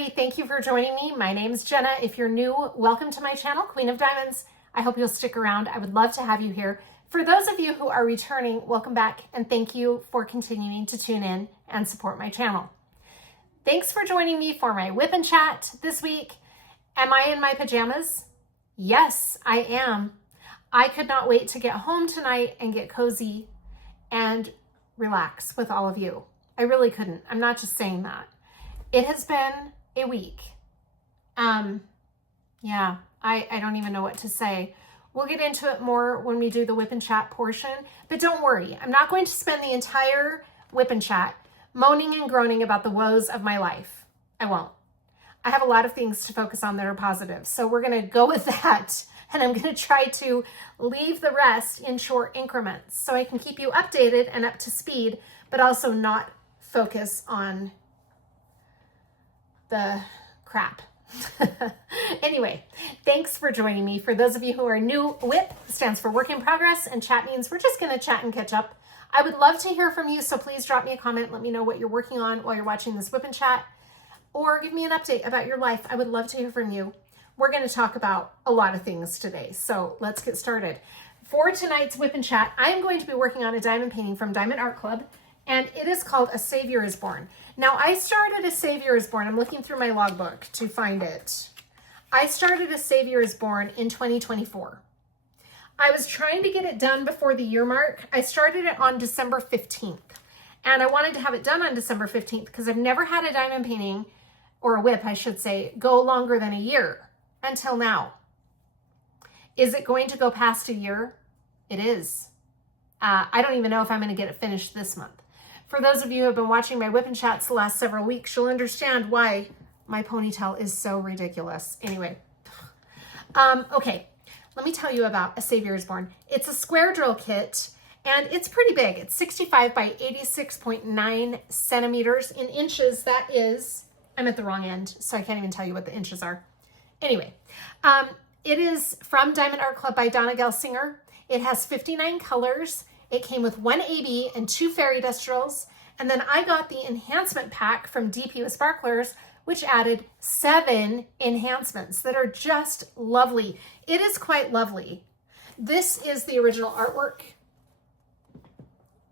everybody. Thank you for joining me. My name's Jenna. If you're new, welcome to my channel, Queen of Diamonds. I hope you'll stick around. I would love to have you here. For those of you who are returning, welcome back, and thank you for continuing to tune in and support my channel. Thanks for joining me for my whip and chat this week. Am I in my pajamas? Yes, I am. I could not wait to get home tonight and get cozy and relax with all of you. I really couldn't. I'm not just saying that. It has been a week. Yeah, I don't even know what to say. We'll get into it more when we do the whip and chat portion, but don't worry. I'm not going to spend the entire whip and chat moaning and groaning about the woes of my life. I won't. I have a lot of things to focus on that are positive. So we're going to go with that. And I'm going to try to leave the rest in short increments so I can keep you updated and up to speed, but also not focus on the crap. Anyway, thanks for joining me. For those of you who are new, WIP stands for work in progress, and chat means we're just going to chat and catch up. I would love to hear from you, so please drop me a comment. Let me know what you're working on while you're watching this whip and chat, or give me an update about your life. I would love to hear from you. We're going to talk about a lot of things today, so let's get started. For tonight's whip and chat, I am going to be working on a diamond painting from Diamond Art Club, and it is called A Savior is Born. Now, I started A Savior is Born. I'm looking through my logbook to find it. I started A Savior is Born in 2024. I was trying to get it done before the year mark. I started it on December 15th, and I wanted to have it done on December 15th because I've never had a diamond painting, or a whip, I should say, go longer than a year until now. Is it going to go past a year? It is. I don't even know if I'm going to get it finished this month. For those of you who have been watching my whip and chats the last several weeks, you'll understand why my ponytail is so ridiculous. Anyway, okay, let me tell you about A Savior is Born. It's a square drill kit, and it's pretty big. It's 65 by 86.9 centimeters. In inches, that is, I'm at the wrong end, so I can't even tell you what the inches are. Anyway, it is from Diamond Art Club by Donna Gelsinger. It has 59 colors. It came with 1 AB and 2 fairy dust drills. And then I got the enhancement pack from DP with Sparklers, which added 7 enhancements that are just lovely. It is quite lovely. This is the original artwork.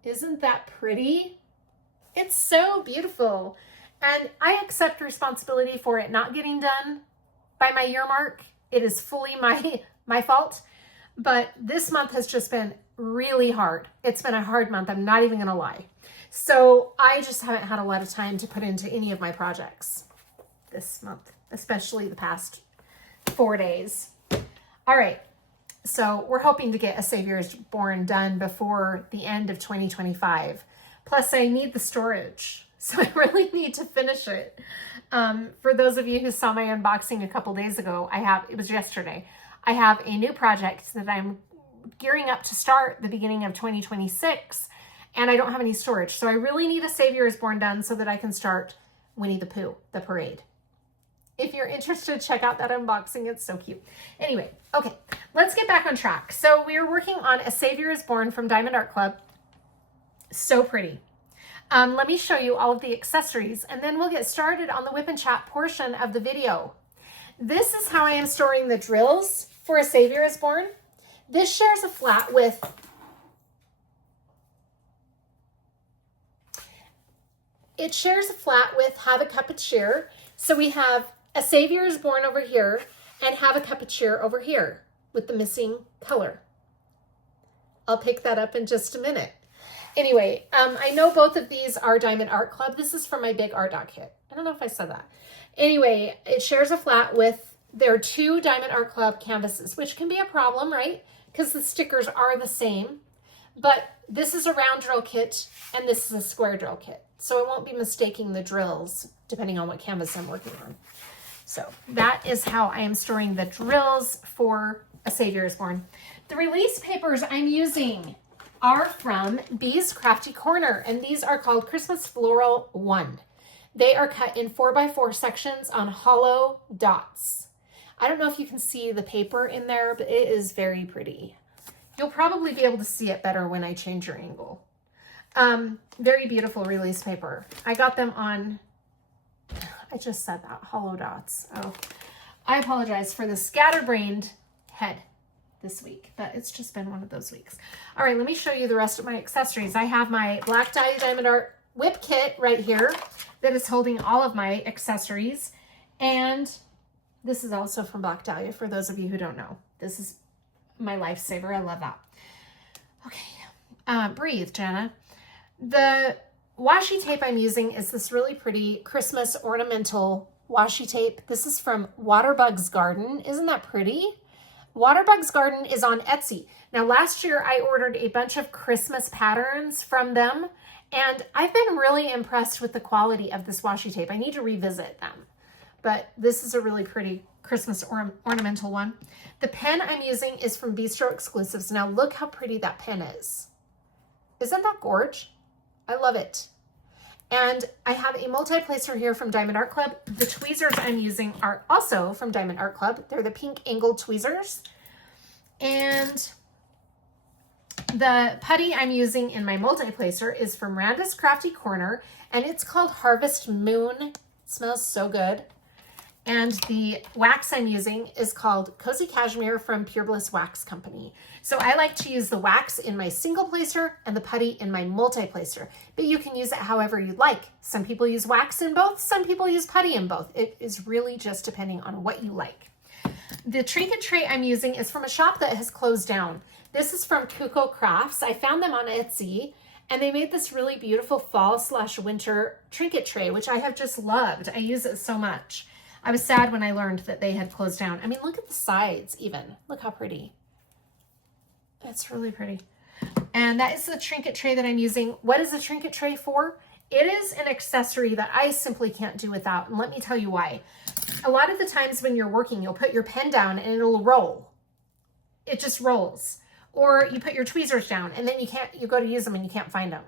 Isn't that pretty? It's so beautiful. And I accept responsibility for it not getting done by my year mark. It is fully my fault. But this month has just been really hard. It's been a hard month. I'm not even going to lie. So I just haven't had a lot of time to put into any of my projects this month, especially the past 4 days. All right. So we're hoping to get A Savior is Born done before the end of 2025. Plus I need the storage. So I really need to finish it. For those of you who saw my unboxing a couple days ago, it was yesterday. I have a new project that I'm gearing up to start the beginning of 2026, and I don't have any storage. So I really need A Savior is Born done so that I can start Winnie the Pooh, the parade. If you're interested, check out that unboxing. It's so cute. Anyway, okay, let's get back on track. So we are working on A Savior is Born from Diamond Art Club. So pretty. Let me show you all of the accessories, and then we'll get started on the whip and chat portion of the video. This is how I am storing the drills for A Savior is Born. This shares a flat with Have a Cup of Cheer. So we have A Savior is Born over here and Have a Cup of Cheer over here with the missing color. I'll pick that up in just a minute. Anyway, I know both of these are Diamond Art Club. This is from my big ARTDOT kit. I don't know if I said that. Anyway, it shares a flat with their 2 Diamond Art Club canvases, which can be a problem, right? Because the stickers are the same. But this is a round drill kit, and this is a square drill kit. So I won't be mistaking the drills, depending on what canvas I'm working on. So that is how I am storing the drills for A Savior is Born. The release papers I'm using are from Bee's Crafty Corner, and these are called Christmas Floral 1. They are cut in 4x4 sections on hollow dots. I don't know if you can see the paper in there, but it is very pretty. You'll probably be able to see it better when I change your angle. Very beautiful release paper. I got them on I just said that, hollow dots. Oh, I apologize for the scatterbrained head this week, but it's just been one of those weeks. All right, let me show you the rest of my accessories. I have my Black Dahlia Diamond Art WIP Kit right here that is holding all of my accessories. And this is also from Black Dahlia, for those of you who don't know. This is my lifesaver. I love that. Okay, breathe, Jana. The washi tape I'm using is this really pretty Christmas ornamental washi tape. This is from Waterbugs Garden. Isn't that pretty? Waterbugs Garden is on Etsy. Now, last year I ordered a bunch of Christmas patterns from them, and I've been really impressed with the quality of this washi tape. I need to revisit them, but this is a really pretty Christmas ornamental one. The pen I'm using is from Bistro Exclusives. Now, look how pretty that pen is. Isn't that gorge? I love it. And I have a multi-placer here from Diamond Art Club. The tweezers I'm using are also from Diamond Art Club. They're the pink angled tweezers. And the putty I'm using in my multi-placer is from Randa's Crafty Corner, and it's called Harvest Moon. It smells so good. And the wax I'm using is called Cozy Cashmere from Pure Bliss Wax Company. So I like to use the wax in my single placer and the putty in my multi-placer, but you can use it however you'd like. Some people use wax in both, some people use putty in both. It is really just depending on what you like. The trinket tray I'm using is from a shop that has closed down. This is from Kuko Crafts. I found them on Etsy, and they made this really beautiful fall/winter trinket tray, which I have just loved. I use it so much. I was sad when I learned that they had closed down. I mean, look at the sides even. Look how pretty. It's really pretty. And that is the trinket tray that I'm using. What is a trinket tray for? It is an accessory that I simply can't do without. And let me tell you why. A lot of the times when you're working, you'll put your pen down and it'll roll. It just rolls. Or you put your tweezers down and then you go to use them and you can't find them.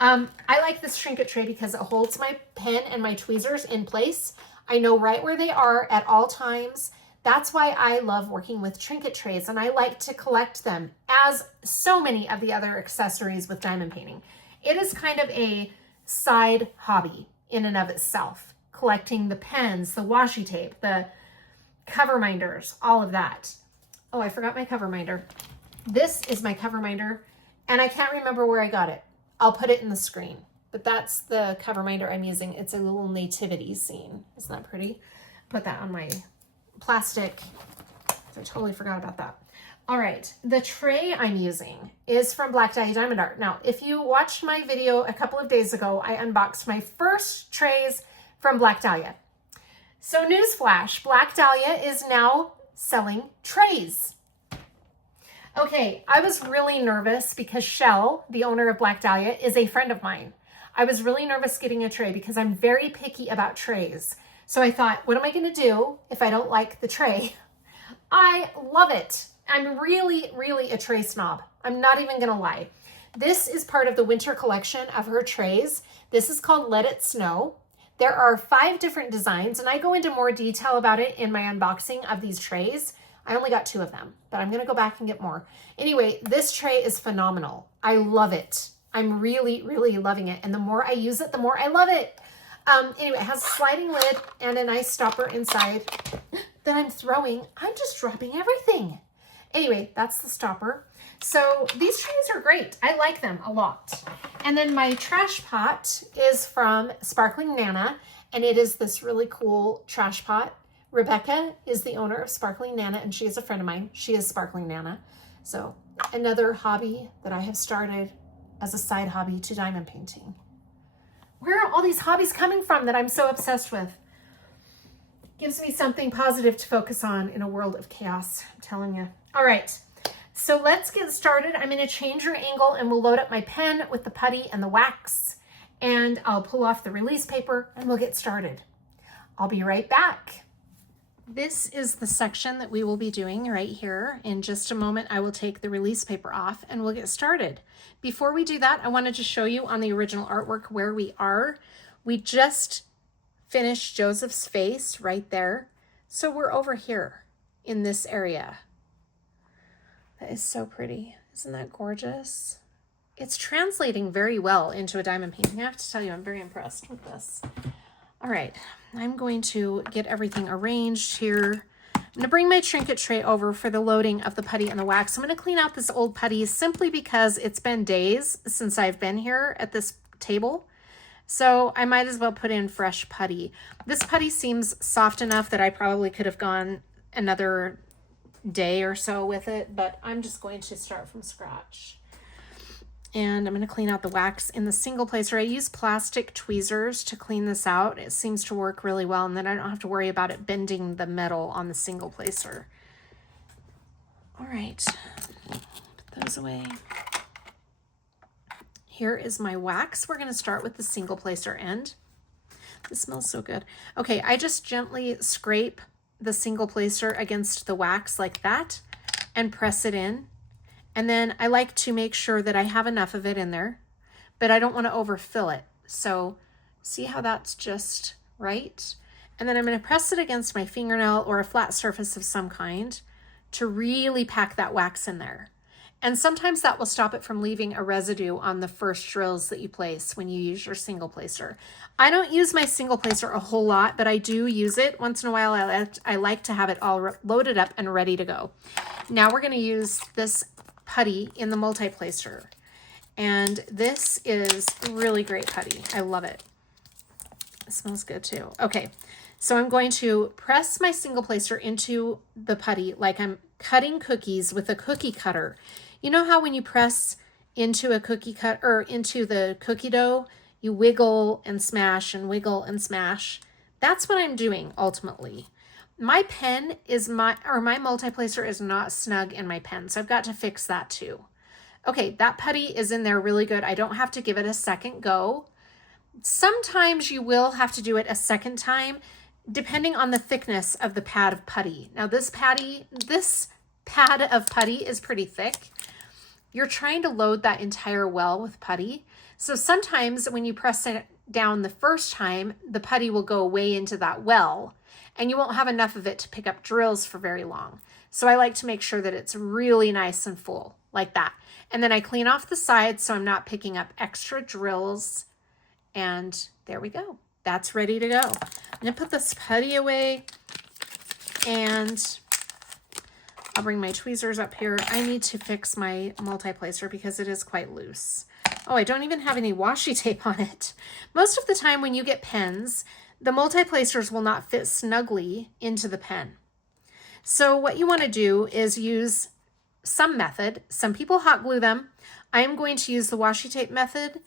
I like this trinket tray because it holds my pen and my tweezers in place. I know right where they are at all times. That's why I love working with trinket trays, and I like to collect them, as so many of the other accessories with diamond painting. It is kind of a side hobby in and of itself, collecting the pens, the washi tape, the Coverminders, all of that. Oh, I forgot my Coverminder. This is my Coverminder, and I can't remember where I got it. I'll put it in the screen. But that's the Coverminder I'm using. It's a little nativity scene. Isn't that pretty? Put that on my plastic. I totally forgot about that. All right, the tray I'm using is from Black Dahlia Diamond Art. Now, if you watched my video a couple of days ago, I unboxed my first trays from Black Dahlia. So newsflash, Black Dahlia is now selling trays. Okay, I was really nervous because Shell, the owner of Black Dahlia, is a friend of mine. I was really nervous getting a tray because I'm very picky about trays. So I thought, what am I going to do if I don't like the tray? I love it. I'm really, really a tray snob. I'm not even going to lie. This is part of the winter collection of her trays. This is called Let It Snow. There are 5 different designs, and I go into more detail about it in my unboxing of these trays. I only got 2 of them, but I'm going to go back and get more. Anyway, this tray is phenomenal. I love it. I'm really, really loving it. And the more I use it, the more I love it. Anyway, it has a sliding lid and a nice stopper inside that I'm throwing. I'm just dropping everything. Anyway, that's the stopper. So these trays are great. I like them a lot. And then my trash pot is from Sparkling Nana, and it is this really cool trash pot. Rebecca is the owner of Sparkling Nana, and she is a friend of mine. She is Sparkling Nana. So another hobby that I have started as a side hobby to diamond painting. Where are all these hobbies coming from that I'm so obsessed with? Gives me something positive to focus on in a world of chaos, I'm telling you. All right, so let's get started. I'm gonna change your angle and we'll load up my pen with the putty and the wax, and I'll pull off the release paper and we'll get started. I'll be right back. This is the section that we will be doing right here. In just a moment, I will take the release paper off and we'll get started. Before we do that, I wanted to show you on the original artwork where we are. We just finished Joseph's face right there. So we're over here in this area. That is so pretty. Isn't that gorgeous? It's translating very well into a diamond painting. I have to tell you, I'm very impressed with this. All right, I'm going to get everything arranged here. I'm going to bring my trinket tray over for the loading of the putty and the wax. I'm going to clean out this old putty simply because it's been days since I've been here at this table. So I might as well put in fresh putty. This putty seems soft enough that I probably could have gone another day or so with it, but I'm just going to start from scratch. And I'm going to clean out the wax in the single placer. I use plastic tweezers to clean this out. It seems to work really well, and then I don't have to worry about it bending the metal on the single placer. All right, put those away. Here is my wax. We're going to start with the single placer end. This smells so good. Okay, I just gently scrape the single placer against the wax like that and press it in. And then I like to make sure that I have enough of it in there, but I don't want to overfill it. So see how that's just right? And then I'm going to press it against my fingernail or a flat surface of some kind to really pack that wax in there. And sometimes that will stop it from leaving a residue on the first drills that you place when you use your single placer. I don't use my single placer a whole lot, but I do use it once in a while. I like to have it all loaded up and ready to go. Now we're going to use this putty in the multi-placer. And this is really great putty. I love it. It smells good too. Okay, so I'm going to press my single placer into the putty like I'm cutting cookies with a cookie cutter. You know how when you press into a cookie cut or into the cookie dough, you wiggle and smash and wiggle and smash? That's what I'm doing ultimately. My pen is my multi-placer is not snug in my pen, so I've got to fix that too. Okay, that putty is in there really good. I don't have to give it a second go. Sometimes you will have to do it a second time, depending on the thickness of the pad of putty. Now this pad of putty is pretty thick. You're trying to load that entire well with putty. So sometimes when you press it down the first time, the putty will go way into that well, and you won't have enough of it to pick up drills for very long. So I like to make sure that it's really nice and full like that. And then I clean off the sides so I'm not picking up extra drills. And there we go. That's ready to go. I'm gonna put this putty away and I'll bring my tweezers up here. I need to fix my multi-placer because it is quite loose. Oh, I don't even have any washi tape on it. Most of the time when you get pens, the multi-placers will not fit snugly into the pen. So what you want to do is use some method. Some people hot glue them. I am going to use the washi tape method,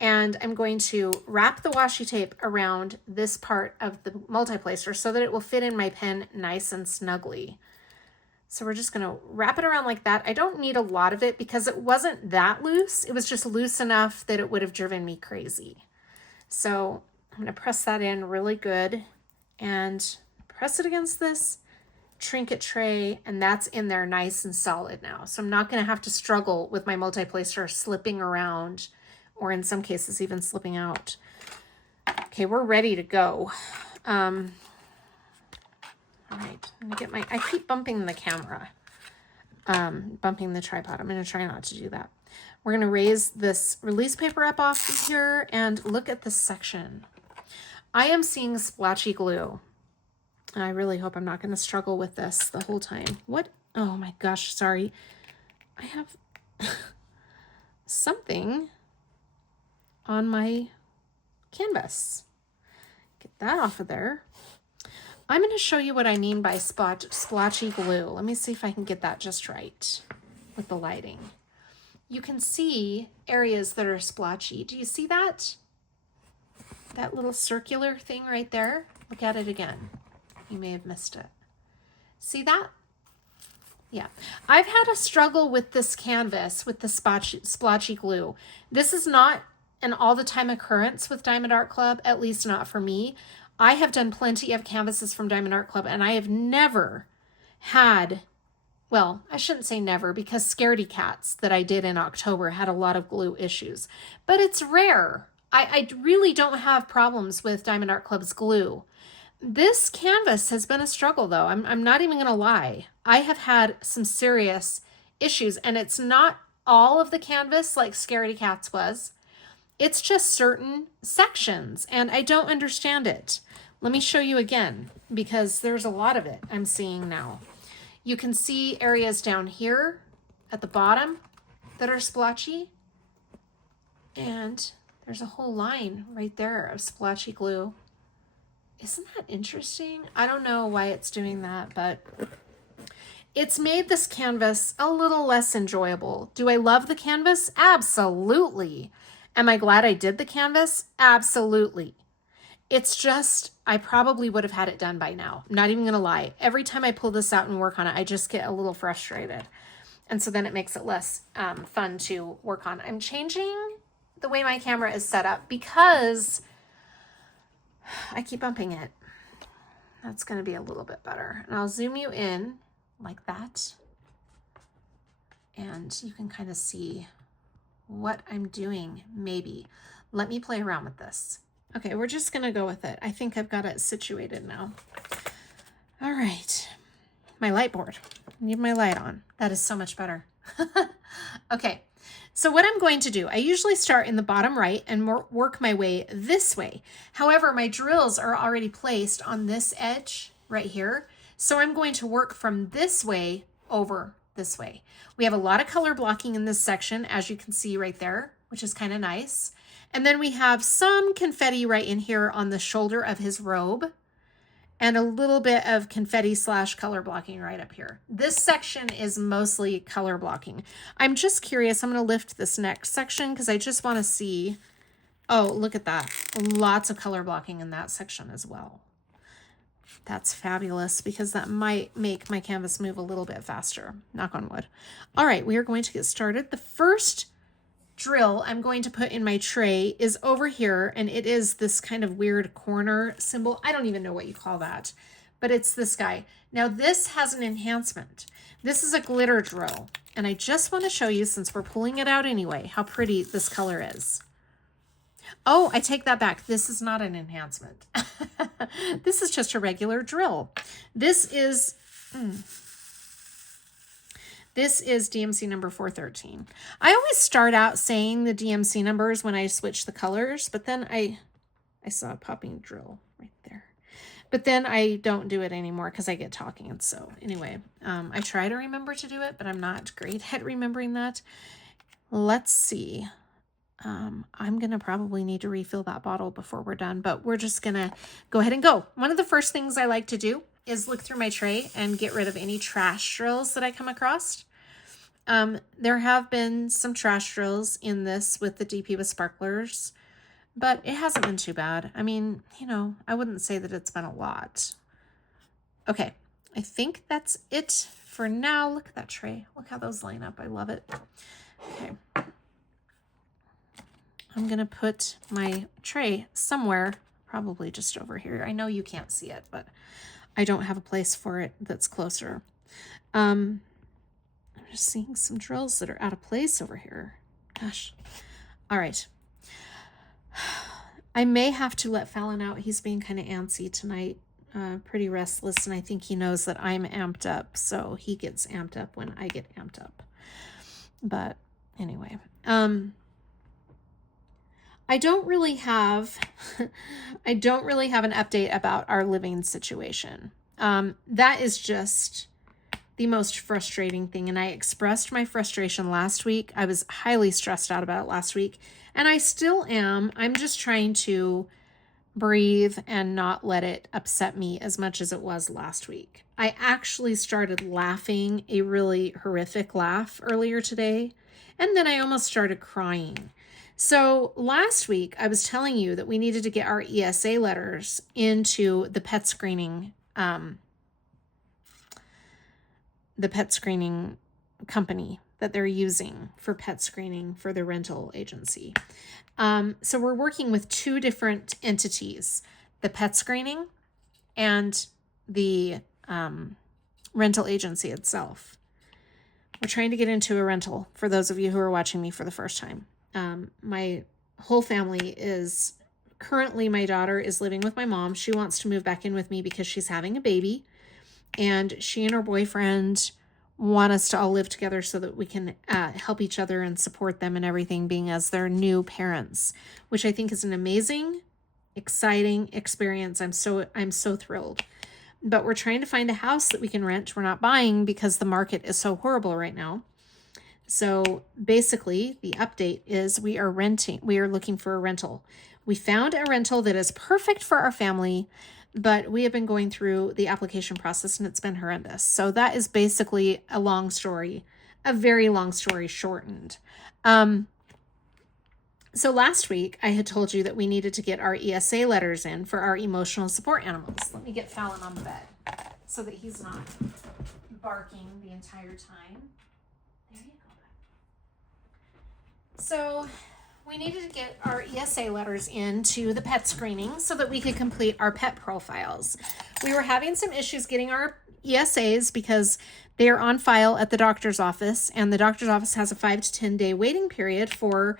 and I'm going to wrap the washi tape around this part of the multi-placer so that it will fit in my pen nice and snugly. So we're just going to wrap it around like that. I don't need a lot of it because it wasn't that loose. It was just loose enough that it would have driven me crazy. So I'm going to press that in really good and press it against this trinket tray, and that's in there nice and solid now. So I'm not going to have to struggle with my multi-placer slipping around, or in some cases even slipping out. Okay, we're ready to go. All right, I'm gonna get I keep bumping the camera, bumping the tripod. I'm gonna try not to do that. We're gonna raise this release paper up off of here and look at this section. I am seeing splotchy glue. I really hope I'm not gonna struggle with this the whole time. What? Oh my gosh, sorry. I have something on my canvas. Get that off of there. I'm going to show you what I mean by splotchy glue. Let me see if I can get that just right with the lighting. You can see areas that are splotchy. Do you see that? That little circular thing right there? Look at it again. You may have missed it. See that? Yeah. I've had a struggle with this canvas with the splotchy glue. This is not an all-the-time occurrence with Diamond Art Club, at least not for me. I have done plenty of canvases from Diamond Art Club, and I have never had, well, I shouldn't say never, because Scaredy Cats that I did in October had a lot of glue issues. But it's rare. I really don't have problems with Diamond Art Club's glue. This canvas has been a struggle, though. I'm not even going to lie. I have had some serious issues, and it's not all of the canvas like Scaredy Cats was. It's just certain sections, and I don't understand it. Let me show you again, because there's a lot of it I'm seeing now. You can see areas down here at the bottom that are splotchy, and there's a whole line right there of splotchy glue. Isn't that interesting? I don't know why it's doing that, but it's made this canvas a little less enjoyable. Do I love the canvas? Absolutely. Am I glad I did the canvas? Absolutely. It's just, I probably would have had it done by now. I'm not even gonna lie. Every time I pull this out and work on it, I just get a little frustrated. And so then it makes it less fun to work on. I'm changing the way my camera is set up because I keep bumping it. That's gonna be a little bit better. And I'll zoom you in like that. And you can kind of see what I'm doing, maybe. Let me play around with this. Okay, we're just gonna go with it. I think I've got it situated now. All right, my light board. I need my light on. That is so much better. Okay, so what I'm going to do, I usually start in the bottom right and work my way this way. However, my drills are already placed on this edge right here. So I'm going to work from this way over this way. We have a lot of color blocking in this section, as you can see right there, which is kind of nice. And then we have some confetti right in here on the shoulder of his robe, and a little bit of confetti / color blocking right up here. This section is mostly color blocking. I'm just curious, I'm gonna lift this next section because I just wanna see, oh, look at that. Lots of color blocking in that section as well. That's fabulous because that might make my canvas move a little bit faster, knock on wood. All right, we are going to get started. The first drill I'm going to put in my tray is over here, and it is this kind of weird corner symbol. I don't even know what you call that, but it's this guy. Now this has an enhancement. This is a glitter drill, and I just want to show you, since we're pulling it out anyway, how pretty this color is. Oh, I take that back. This is not an enhancement. This is just a regular drill. This is DMC number 413. I always start out saying the DMC numbers when I switch the colors, but then I saw a popping drill right there. But then I don't do it anymore because I get talking. And so anyway, I try to remember to do it, but I'm not great at remembering that. Let's see. I'm going to probably need to refill that bottle before we're done, but we're just going to go ahead and go. One of the first things I like to do is look through my tray and get rid of any trash drills that I come across. There have been some trash drills in this with the DP with sparklers, but it hasn't been too bad. I mean, you know, I wouldn't say that it's been a lot. Okay, I think that's it for now. Look at that tray. Look how those line up. I love it. Okay. I'm going to put my tray somewhere, probably just over here. I know you can't see it, but I don't have a place for it that's closer. I'm just seeing some drills that are out of place over here. Gosh. All right. I may have to let Fallon out. He's being kind of antsy tonight, pretty restless, and I think he knows that I'm amped up, so he gets amped up when I get amped up. But anyway, I don't really have an update about our living situation. That is just the most frustrating thing. And I expressed my frustration last week. I was highly stressed out about it last week, and I still am. I'm just trying to breathe and not let it upset me as much as it was last week. I actually started laughing, a really horrific laugh earlier today, and then I almost started crying. So last week, I was telling you that we needed to get our ESA letters into the pet screening company that they're using for pet screening for the rental agency. So we're working with two different entities, the pet screening and the rental agency itself. We're trying to get into a rental for those of you who are watching me for the first time. My whole family is currently, my daughter is living with my mom. She wants to move back in with me because she's having a baby, and she and her boyfriend want us to all live together so that we can help each other and support them and everything, being as their new parents, which I think is an amazing, exciting experience. I'm so thrilled. But we're trying to find a house that we can rent. We're not buying because the market is so horrible right now. So basically, the update is we are looking for a rental. We found a rental that is perfect for our family, but we have been going through the application process and it's been horrendous. So that is basically a long story, a very long story shortened. So last week I had told you that we needed to get our ESA letters in for our emotional support animals. Let me get Fallon on the bed so that he's not barking the entire time. There you go. So we needed to get our ESA letters into the pet screening so that we could complete our pet profiles. We were having some issues getting our ESAs because they are on file at the doctor's office, and the doctor's office has a 5 to 10 day waiting period for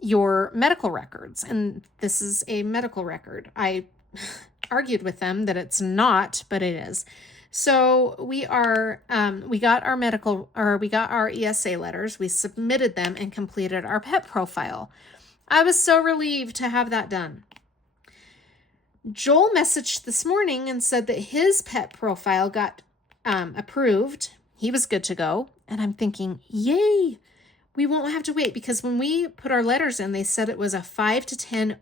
your medical records. And this is a medical record. I argued with them that it's not, but it is. So we got our ESA letters, we submitted them and completed our pet profile. I was so relieved to have that done. Joel messaged this morning and said that his pet profile got approved. He was good to go. And I'm thinking, yay, we won't have to wait, because when we put our letters in, they said it was a 5 to 10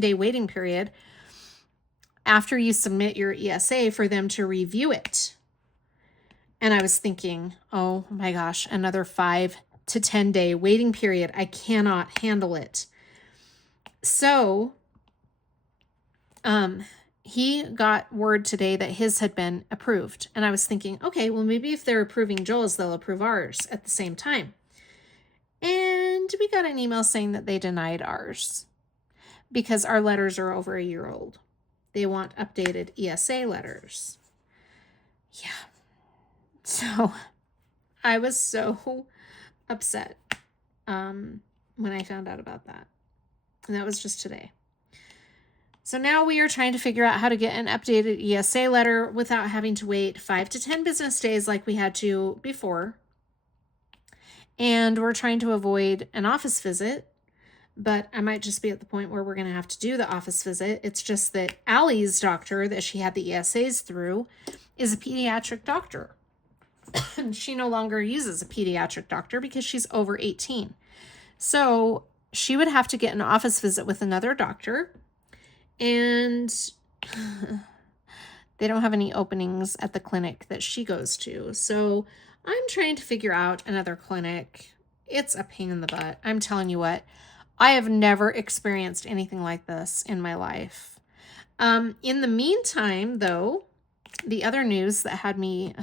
day waiting period after you submit your ESA for them to review it. And I was thinking, oh my gosh, another 5 to 10 day waiting period. I cannot handle it. So, he got word today that his had been approved. And I was thinking, okay, well, maybe if they're approving Joel's, they'll approve ours at the same time. And we got an email saying that they denied ours because our letters are over a year old. They want updated ESA letters. Yeah. So I was so upset when I found out about that. And that was just today. So now we are trying to figure out how to get an updated ESA letter without having to wait 5 to 10 business days like we had to before. And we're trying to avoid an office visit, but I might just be at the point where we're going to have to do the office visit. It's just that Allie's doctor that she had the ESAs through is a pediatric doctor. And she no longer uses a pediatric doctor because she's over 18. So she would have to get an office visit with another doctor. And they don't have any openings at the clinic that she goes to. So I'm trying to figure out another clinic. It's a pain in the butt. I'm telling you what, I have never experienced anything like this in my life. In the meantime, though, the other news that had me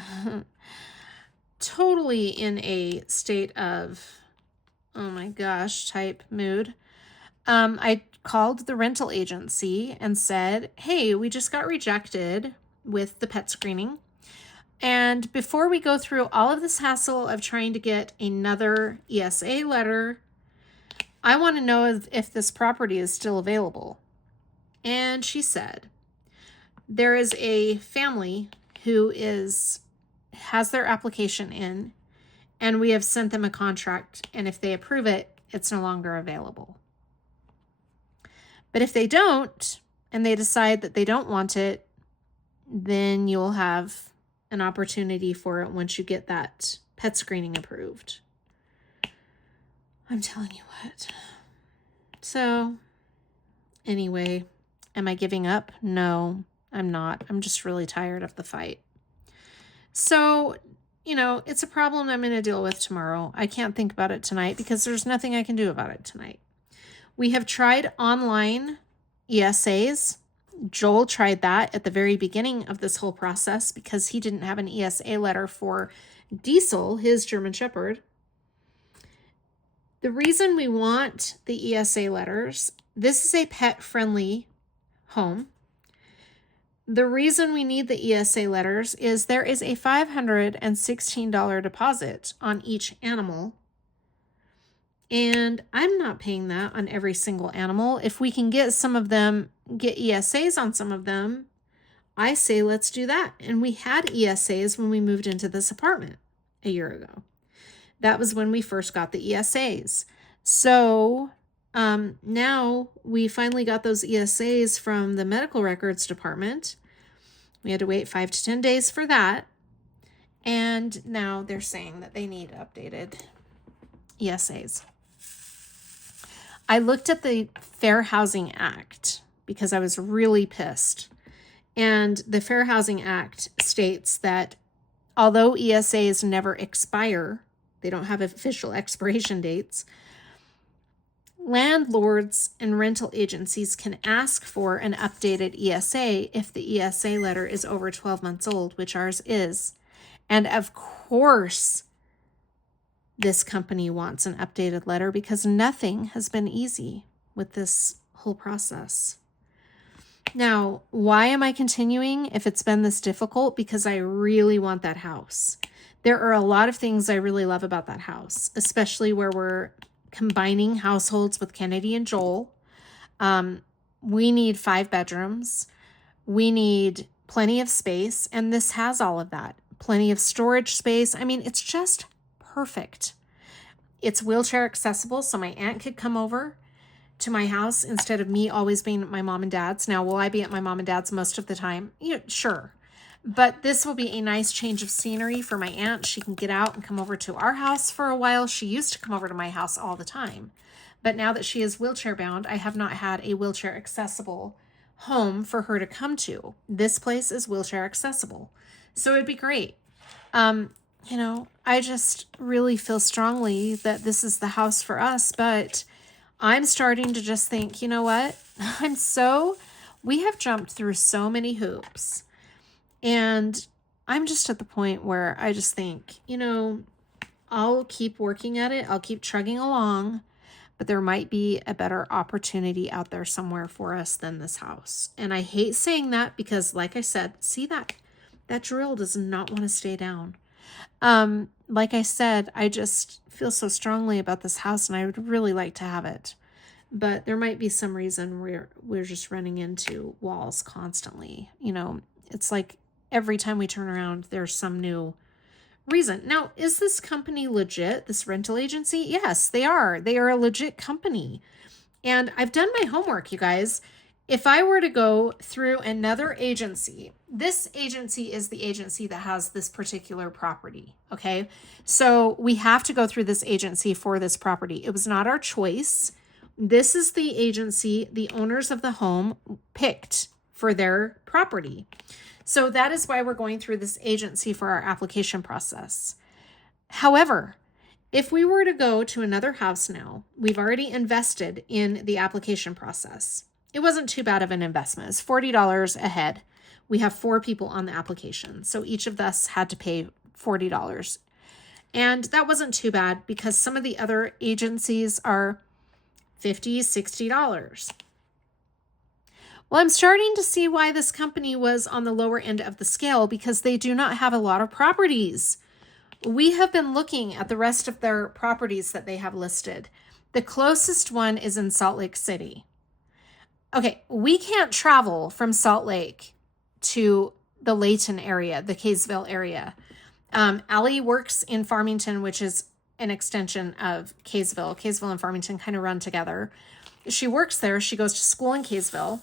totally in a state of, oh my gosh, type mood. I called the rental agency and said, hey, we just got rejected with the pet screening. And before we go through all of this hassle of trying to get another ESA letter, I want to know if this property is still available. And she said, there is a family who has their application in, and we have sent them a contract, and if they approve it, it's no longer available. But if they don't, and they decide that they don't want it, then you'll have an opportunity for it once you get that pet screening approved. I'm telling you what. So, anyway, am I giving up? No, I'm not. I'm just really tired of the fight. So, it's a problem I'm going to deal with tomorrow. I can't think about it tonight because there's nothing I can do about it tonight. We have tried online ESAs. Joel tried that at the very beginning of this whole process because he didn't have an ESA letter for Diesel, his German Shepherd. The reason we want the ESA letters, this is a pet-friendly home. The reason we need the ESA letters is there is a $516 deposit on each animal. And I'm not paying that on every single animal. If we can get some of them, get ESAs on some of them, I say, let's do that. And we had ESAs when we moved into this apartment a year ago. That was when we first got the ESAs. So now we finally got those ESAs from the medical records department. We had to wait 5 to 10 days for that. And now they're saying that they need updated ESAs. I looked at the Fair Housing Act because I was really pissed. And the Fair Housing Act states that although ESAs never expire, they don't have official expiration dates, landlords and rental agencies can ask for an updated ESA if the ESA letter is over 12 months old, which ours is. And of course, this company wants an updated letter because nothing has been easy with this whole process. Now, why am I continuing if it's been this difficult? Because I really want that house. There are a lot of things I really love about that house, especially where we're combining households with Kennedy and Joel. We need 5 bedrooms. We need plenty of space, and this has all of that. Plenty of storage space. I mean, it's just perfect. It's wheelchair accessible, so my aunt could come over to my house instead of me always being at my mom and dad's. Now, will I be at my mom and dad's most of the time? Yeah, sure. But this will be a nice change of scenery for my aunt. She can get out and come over to our house for a while. She used to come over to my house all the time. But now that she is wheelchair bound, I have not had a wheelchair accessible home for her to come to. This place is wheelchair accessible. So it'd be great. I just really feel strongly that this is the house for us, but I'm starting to just think, you know what? We have jumped through so many hoops, and I'm just at the point where I just think, I'll keep working at it. I'll keep chugging along, but there might be a better opportunity out there somewhere for us than this house. And I hate saying that because, like I said, see that drill does not want to stay down. Like I said, I just feel so strongly about this house and I would really like to have it. But there might be some reason we're just running into walls constantly. It's like every time we turn around, there's some new reason. Now, is this company legit, this rental agency? Yes, they are. They are a legit company. And I've done my homework, you guys. If I were to go through another agency, this agency is the agency that has this particular property, okay? So we have to go through this agency for this property. It was not our choice. This is the agency the owners of the home picked for their property. So that is why we're going through this agency for our application process. However, if we were to go to another house now, we've already invested in the application process. It wasn't too bad of an investment. It's $40 a head. We have 4 people on the application, so each of us had to pay $40. And that wasn't too bad because some of the other agencies are $50, $60. Well, I'm starting to see why this company was on the lower end of the scale because they do not have a lot of properties. We have been looking at the rest of their properties that they have listed. The closest one is in Salt Lake City. Okay, we can't travel from Salt Lake to the Layton area, the Kaysville area. Allie works in Farmington, which is an extension of Kaysville. Kaysville and Farmington kind of run together. She works there. She goes to school in Kaysville.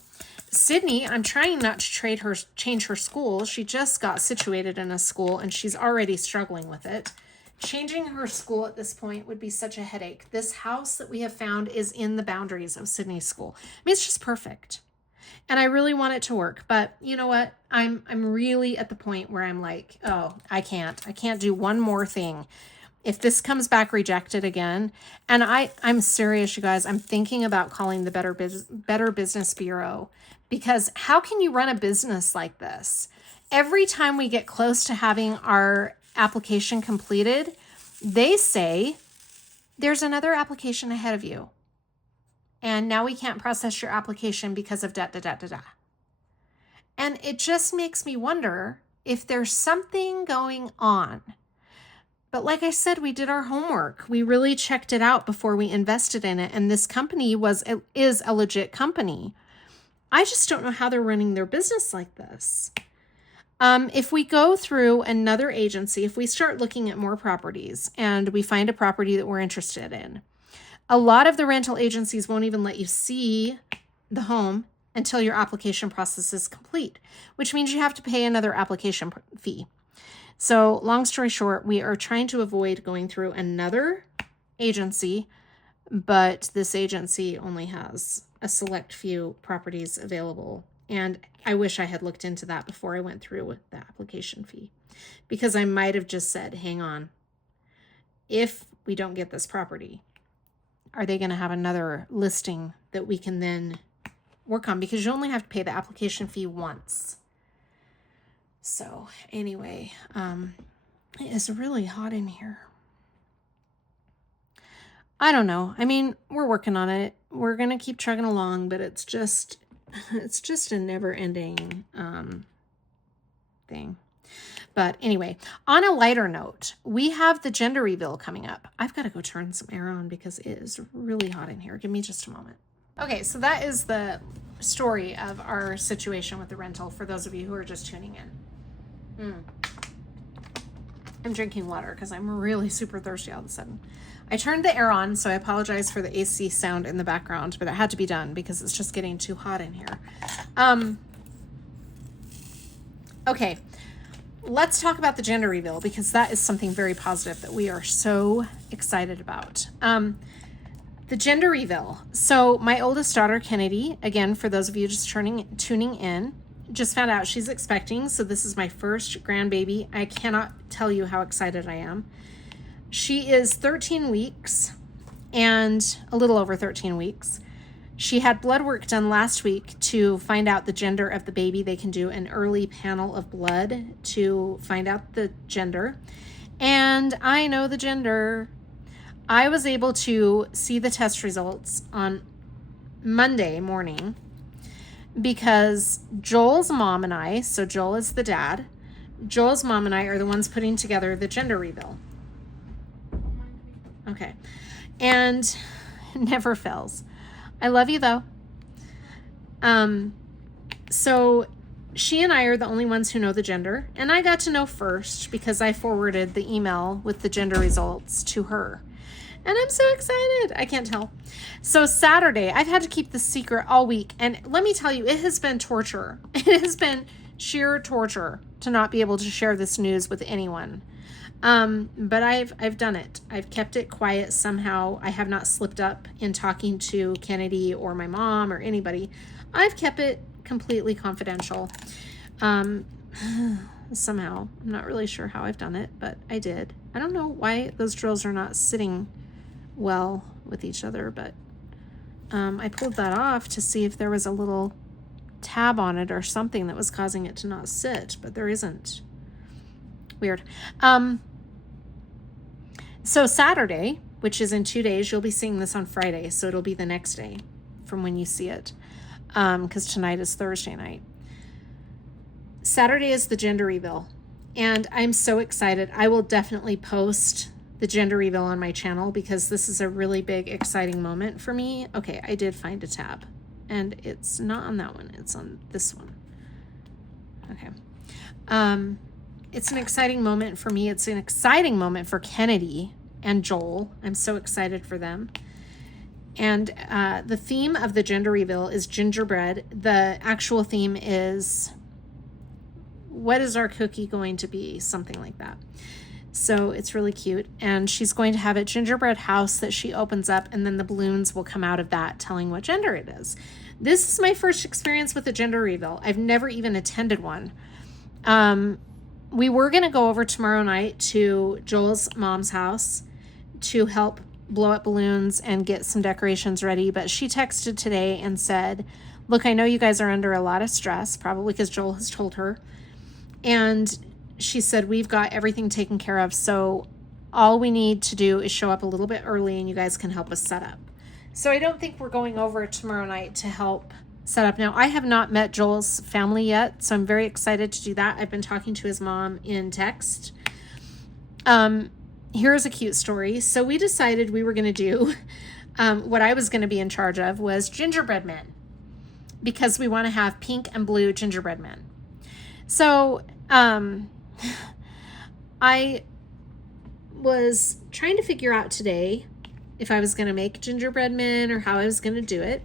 Sydney, I'm trying not to change her school. She just got situated in a school and she's already struggling with it. Changing her school at this point would be such a headache. This house that we have found is in the boundaries of Sydney's school. I mean, it's just perfect. And I really want it to work. But you know what? I'm really at the point where I'm like, oh, I can't do one more thing. If this comes back rejected again, and I'm serious, you guys, I'm thinking about calling the Better Business Bureau, because how can you run a business like this? Every time we get close to having our application completed, they say there's another application ahead of you. And now we can't process your application because of da. And it just makes me wonder if there's something going on. But like I said, we did our homework. We really checked it out before we invested in it. And this company is a legit company. I just don't know how they're running their business like this. If we go through another agency, if we start looking at more properties and we find a property that we're interested in, a lot of the rental agencies won't even let you see the home until your application process is complete, which means you have to pay another application fee. So long story short, we are trying to avoid going through another agency, but this agency only has a select few properties available. And I wish I had looked into that before I went through with the application fee, because I might have just said, hang on, if we don't get this property, are they going to have another listing that we can then work on? Because you only have to pay the application fee once. So anyway, it is really hot in here. I don't know. I mean, we're working on it. We're going to keep chugging along, but it's just a never ending thing. But anyway, on a lighter note, we have the gender reveal coming up. I've got to go turn some air on because it is really hot in here. Give me just a moment. Okay, so that is the story of our situation with the rental for those of you who are just tuning in. I'm drinking water because I'm really super thirsty all of a sudden. I turned the air on, so I apologize for the AC sound in the background, but it had to be done because it's just getting too hot in here. Okay. Let's talk about the gender reveal because that is something very positive that we are so excited about. The gender reveal. So my oldest daughter, Kennedy, again, for those of you just tuning in, just found out she's expecting. So this is my first grandbaby. I cannot tell you how excited I am. She is 13 weeks and a little over 13 weeks. She had blood work done last week to find out the gender of the baby. They can do an early panel of blood to find out the gender. And I know the gender. I was able to see the test results on Monday morning because Joel's mom and I, so Joel is the dad, Joel's mom and I are the ones putting together the gender reveal. Okay. And it never fails. I love you though. So she and I are the only ones who know the gender, and I got to know first because I forwarded the email with the gender results to her. And I'm so excited. I can't tell. So Saturday, I've had to keep this secret all week. And let me tell you, it has been torture. It has been sheer torture to not be able to share this news with anyone. But I've done it. I've kept it quiet somehow. I have not slipped up in talking to Kennedy or my mom or anybody. I've kept it completely confidential. Somehow, I'm not really sure how I've done it, but I did. I don't know why those drills are not sitting well with each other, but I pulled that off to see if there was a little tab on it or something that was causing it to not sit, but there isn't. Weird. So Saturday, which is in 2 days, you'll be seeing this on Friday, so it'll be the next day from when you see it, because tonight is Thursday night. Saturday is the gender reveal, and I'm so excited. I will definitely post the gender reveal on my channel because this is a really big, exciting moment for me. Okay, I did find a tab, and it's not on that one. It's on this one. Okay. It's an exciting moment for me. It's an exciting moment for Kennedy and Joel. I'm so excited for them. And the theme of the gender reveal is gingerbread. The actual theme is, what is our cookie going to be? Something like that. So it's really cute. And she's going to have a gingerbread house that she opens up, and then the balloons will come out of that telling what gender it is. This is my first experience with a gender reveal. I've never even attended one. We were going to go over tomorrow night to Joel's mom's house to help blow up balloons and get some decorations ready, but she texted today and said, look, I know you guys are under a lot of stress, probably because Joel has told her, and she said, we've got everything taken care of, so all we need to do is show up a little bit early and you guys can help us set up. So I don't think we're going over tomorrow night to help set up. Now, I have not met Joel's family yet, so I'm very excited to do that. I've been talking to his mom in text. Here's a cute story. So we decided we were going to do what I was going to be in charge of was gingerbread men, because we want to have pink and blue gingerbread men. So I was trying to figure out today if I was going to make gingerbread men or how I was going to do it.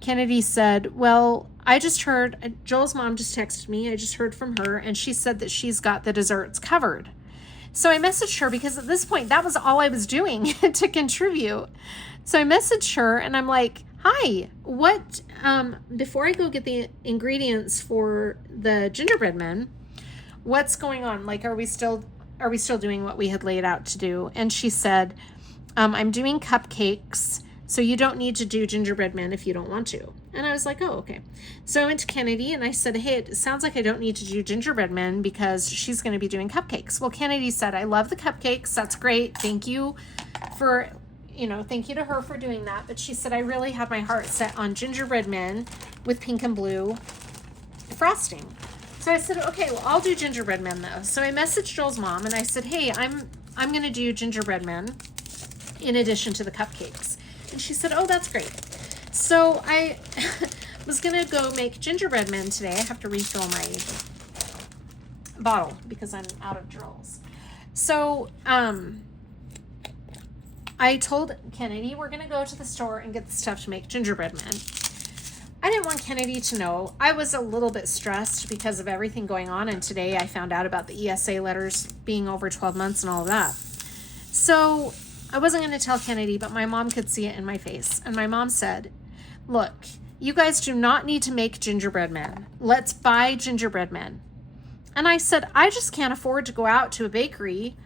Kennedy said, well, I just heard, Joel's mom just texted me. I just heard from her, and she said that she's got the desserts covered. So I messaged her because at this point, that was all I was doing to contribute. So I messaged her and I'm like, hi, what, before I go get the ingredients for the gingerbread men, what's going on? Like, are we still doing what we had laid out to do? And she said, I'm doing cupcakes, so you don't need to do gingerbread men if you don't want to. And I was like, oh, okay. So I went to Kennedy and I said, hey, it sounds like I don't need to do gingerbread men because she's going to be doing cupcakes. Well, Kennedy said, I love the cupcakes. That's great. Thank you for, thank you to her for doing that. But she said, I really had my heart set on gingerbread men with pink and blue frosting. So I said, okay, well, I'll do gingerbread men though. So I messaged Joel's mom and I said, hey, I'm going to do gingerbread men in addition to the cupcakes. And she said, oh, that's great. So I was going to go make gingerbread men today. I have to refill my bottle because I'm out of drills. So I told Kennedy we're going to go to the store and get the stuff to make gingerbread men. I didn't want Kennedy to know. I was a little bit stressed because of everything going on. And today I found out about the ESA letters being over 12 months and all of that. So I wasn't going to tell Kennedy, but my mom could see it in my face. And my mom said, look, you guys do not need to make gingerbread men. Let's buy gingerbread men. And I said, I just can't afford to go out to a bakery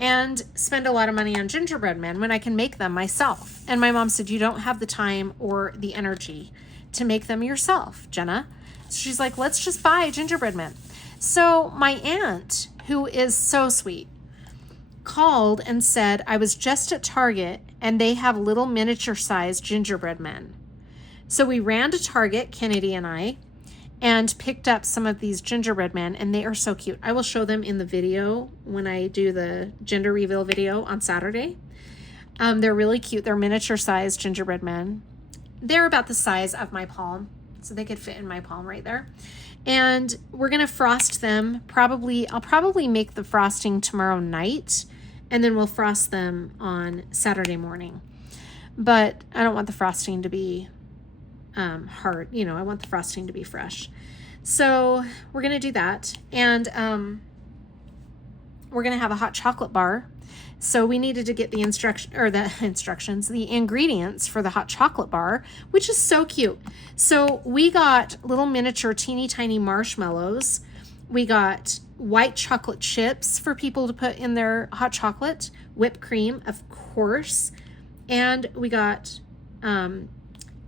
and spend a lot of money on gingerbread men when I can make them myself. And my mom said, you don't have the time or the energy to make them yourself, Jenna. So she's like, let's just buy gingerbread men. So my aunt, who is so sweet, called and said, I was just at Target and they have little miniature sized gingerbread men. So we ran to Target, Kennedy and I, and picked up some of these gingerbread men, and they are so cute. I will show them in the video when I do the gender reveal video on Saturday. They're really cute. They're miniature sized gingerbread men. They're about the size of my palm, so they could fit in my palm right there. And we're going to frost them. I'll probably make the frosting tomorrow night, and then we'll frost them on Saturday morning. But I don't want the frosting to be hard. I want the frosting to be fresh. So we're going to do that. And we're going to have a hot chocolate bar. So we needed to get the ingredients for the hot chocolate bar, which is so cute. So we got little miniature teeny tiny marshmallows. We got white chocolate chips for people to put in their hot chocolate, whipped cream, of course. And we got,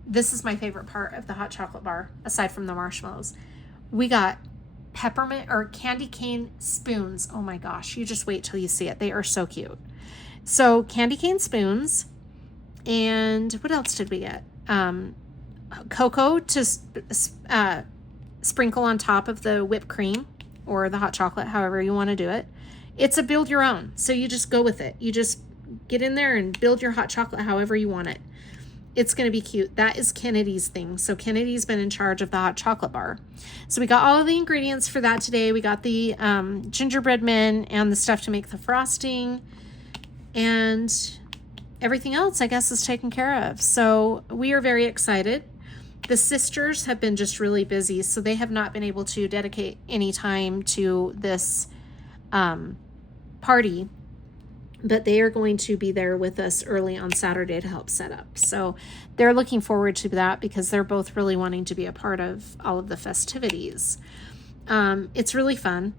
this is my favorite part of the hot chocolate bar, aside from the marshmallows. We got peppermint or candy cane spoons. Oh my gosh, you just wait till you see it. They are so cute. So candy cane spoons. And what else did we get? Cocoa to sprinkle on top of the whipped cream or the hot chocolate, however you want to do it. It's a build your own. So you just go with it. You just get in there and build your hot chocolate however you want it. It's going to be cute. That is Kennedy's thing. So Kennedy's been in charge of the hot chocolate bar. So we got all of the ingredients for that today. We got the gingerbread men and the stuff to make the frosting. And everything else, I guess, is taken care of. So we are very excited. The sisters have been just really busy, so they have not been able to dedicate any time to this party. But they are going to be there with us early on Saturday to help set up. So they're looking forward to that because they're both really wanting to be a part of all of the festivities. It's really fun.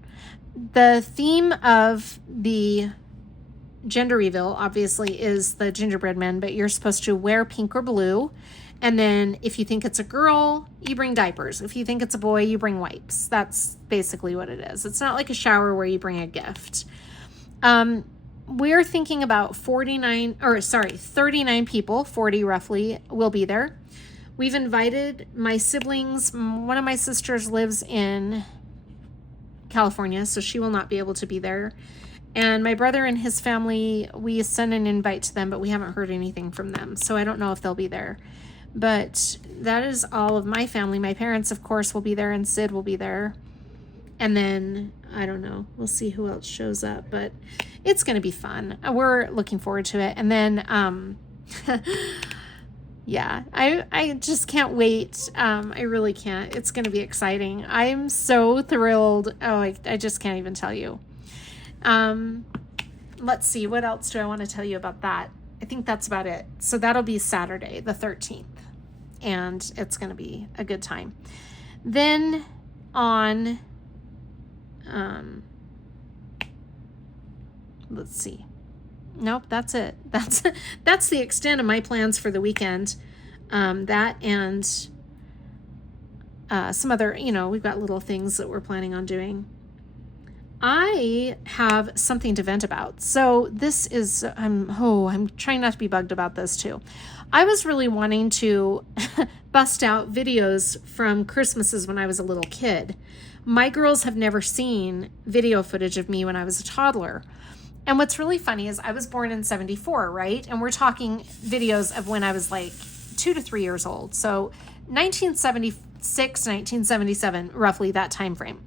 The theme of the gender reveal, obviously, is the gingerbread men, but you're supposed to wear pink or blue. And then if you think it's a girl, you bring diapers. If you think it's a boy, you bring wipes. That's basically what it is. It's not like a shower where you bring a gift. We're thinking about 39 people, 40 roughly, will be there. We've invited my siblings. One of my sisters lives in California, so she will not be able to be there. And my brother and his family, we sent an invite to them, but we haven't heard anything from them. So I don't know if they'll be there. But that is all of my family. My parents, of course, will be there, and Sid will be there. And then, I don't know, we'll see who else shows up, but it's going to be fun. We're looking forward to it. And then, yeah, I just can't wait. I really can't. It's going to be exciting. I'm so thrilled. Oh, I just can't even tell you. Let's see, what else do I want to tell you about that? I think that's about it. So that'll be Saturday, the 13th, and it's going to be a good time. Then on, let's see. Nope, that's it. That's the extent of my plans for the weekend. That and some other, we've got little things that we're planning on doing. I have something to vent about. So this is, I'm trying not to be bugged about this too. I was really wanting to bust out videos from Christmases when I was a little kid. My girls have never seen video footage of me when I was a toddler. And what's really funny is I was born in 74, right? And we're talking videos of when I was like 2 to 3 years old. So 1976, 1977, roughly that time frame.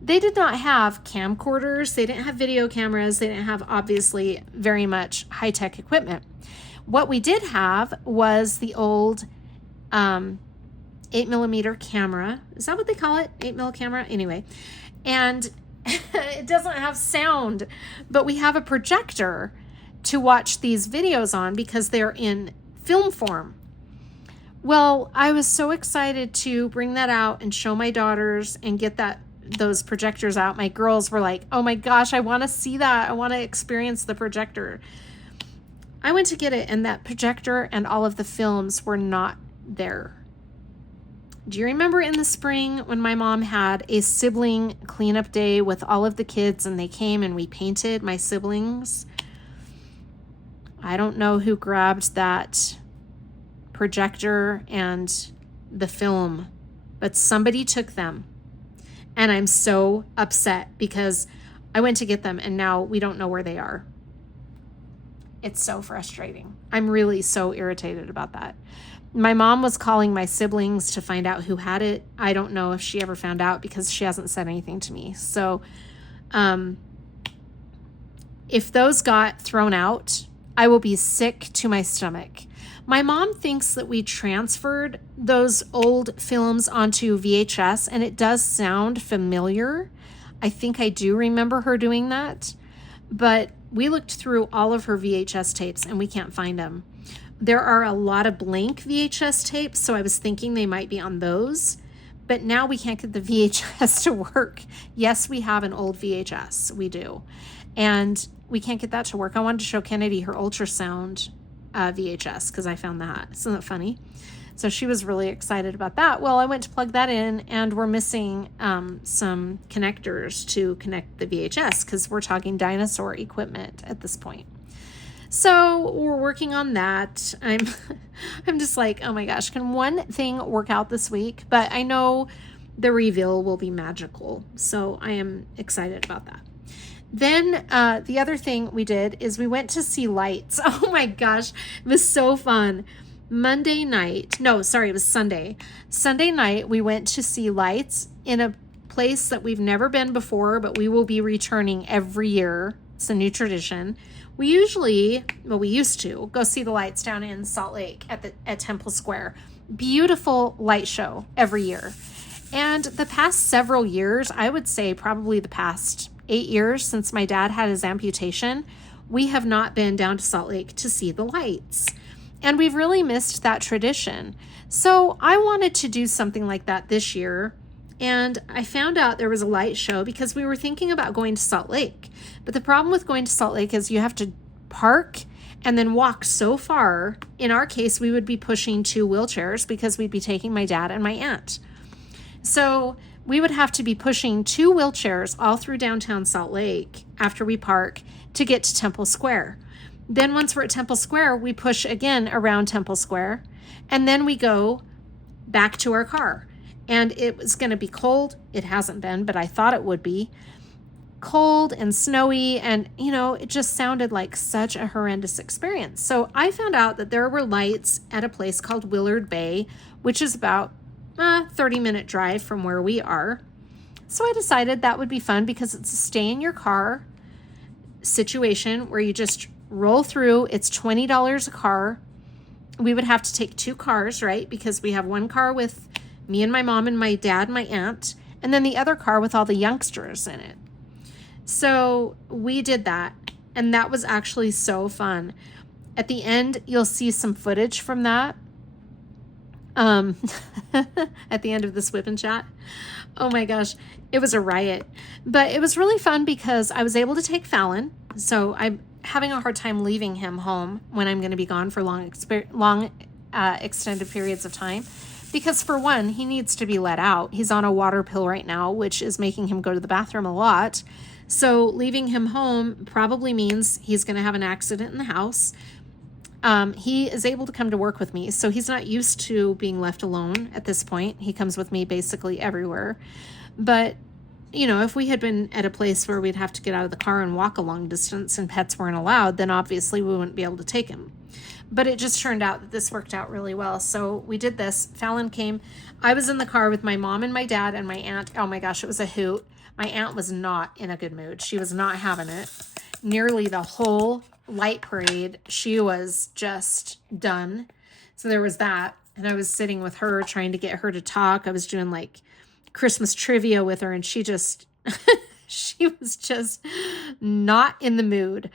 They did not have camcorders. They didn't have video cameras. They didn't have, obviously, very much high-tech equipment. What we did have was the old 8mm camera. Is that what they call it? 8mm camera? Anyway. And it doesn't have sound, but we have a projector to watch these videos on because they're in film form. Well, I was so excited to bring that out and show my daughters and get those projectors out. My girls were like, oh my gosh, I want to see that. I want to experience the projector. I went to get it, and that projector and all of the films were not there. Do you remember in the spring when my mom had a sibling cleanup day with all of the kids and they came and we painted, my siblings? I don't know who grabbed that projector and the film, but somebody took them. And I'm so upset because I went to get them and now we don't know where they are. It's so frustrating. I'm really so irritated about that. My mom was calling my siblings to find out who had it. I don't know if she ever found out because she hasn't said anything to me. So if those got thrown out, I will be sick to my stomach. My mom thinks that we transferred those old films onto VHS, and it does sound familiar. I think I do remember her doing that, but we looked through all of her VHS tapes and we can't find them. There are a lot of blank VHS tapes, so I was thinking they might be on those, but now we can't get the VHS to work. Yes, we have an old VHS, we do, and we can't get that to work. I wanted to show Kennedy her ultrasound VHS because I found that. Isn't that funny? So she was really excited about that. Well, I went to plug that in and we're missing some connectors to connect the VHS because we're talking dinosaur equipment at this point. So we're working on that. I'm just like, oh my gosh, can one thing work out this week? But I know the reveal will be magical. So I am excited about that. Then the other thing we did is we went to see lights. Oh my gosh, it was so fun. It was Sunday. Sunday night, we went to see lights in a place that we've never been before, but we will be returning every year. It's a new tradition. We used to go see the lights down in Salt Lake at Temple Square. Beautiful light show every year. And the past several years, I would say probably the past 8 years since my dad had his amputation, we have not been down to Salt Lake to see the lights. And we've really missed that tradition. So I wanted to do something like that this year. And I found out there was a light show because we were thinking about going to Salt Lake. But the problem with going to Salt Lake is you have to park and then walk so far. In our case, we would be pushing 2 wheelchairs because we'd be taking my dad and my aunt. So we would have to be pushing 2 wheelchairs all through downtown Salt Lake after we park to get to Temple Square. Then once we're at Temple Square, we push again around Temple Square, and then we go back to our car. And it was going to be cold. It hasn't been, but I thought it would be cold and snowy. And, it just sounded like such a horrendous experience. So I found out that there were lights at a place called Willard Bay, which is about a 30-minute drive from where we are. So I decided that would be fun because it's a stay in your car situation where you just roll through. It's $20 a car. We would have to take 2 cars, right? Because we have one car with me and my mom and my dad, and my aunt, and then the other car with all the youngsters in it. So we did that, and that was actually so fun. At the end, you'll see some footage from that. At the end of this WIP and Chat. Oh my gosh, it was a riot. But it was really fun because I was able to take Fallon. So I'm having a hard time leaving him home when I'm going to be gone for long extended periods of time. Because for one, he needs to be let out. He's on a water pill right now, which is making him go to the bathroom a lot. So leaving him home probably means he's going to have an accident in the house. He is able to come to work with me, so he's not used to being left alone at this point. He comes with me basically everywhere. But, you know, if we had been at a place where we'd have to get out of the car and walk a long distance and pets weren't allowed, then obviously we wouldn't be able to take him. But it just turned out that this worked out really well. So we did this. Fallon came. I was in the car with my mom and my dad and my aunt. Oh my gosh, it was a hoot. My aunt was not in a good mood. She was not having it. Nearly the whole light parade, she was just done. So there was that. And I was sitting with her trying to get her to talk. I was doing like Christmas trivia with her, and she just, she was just not in the mood.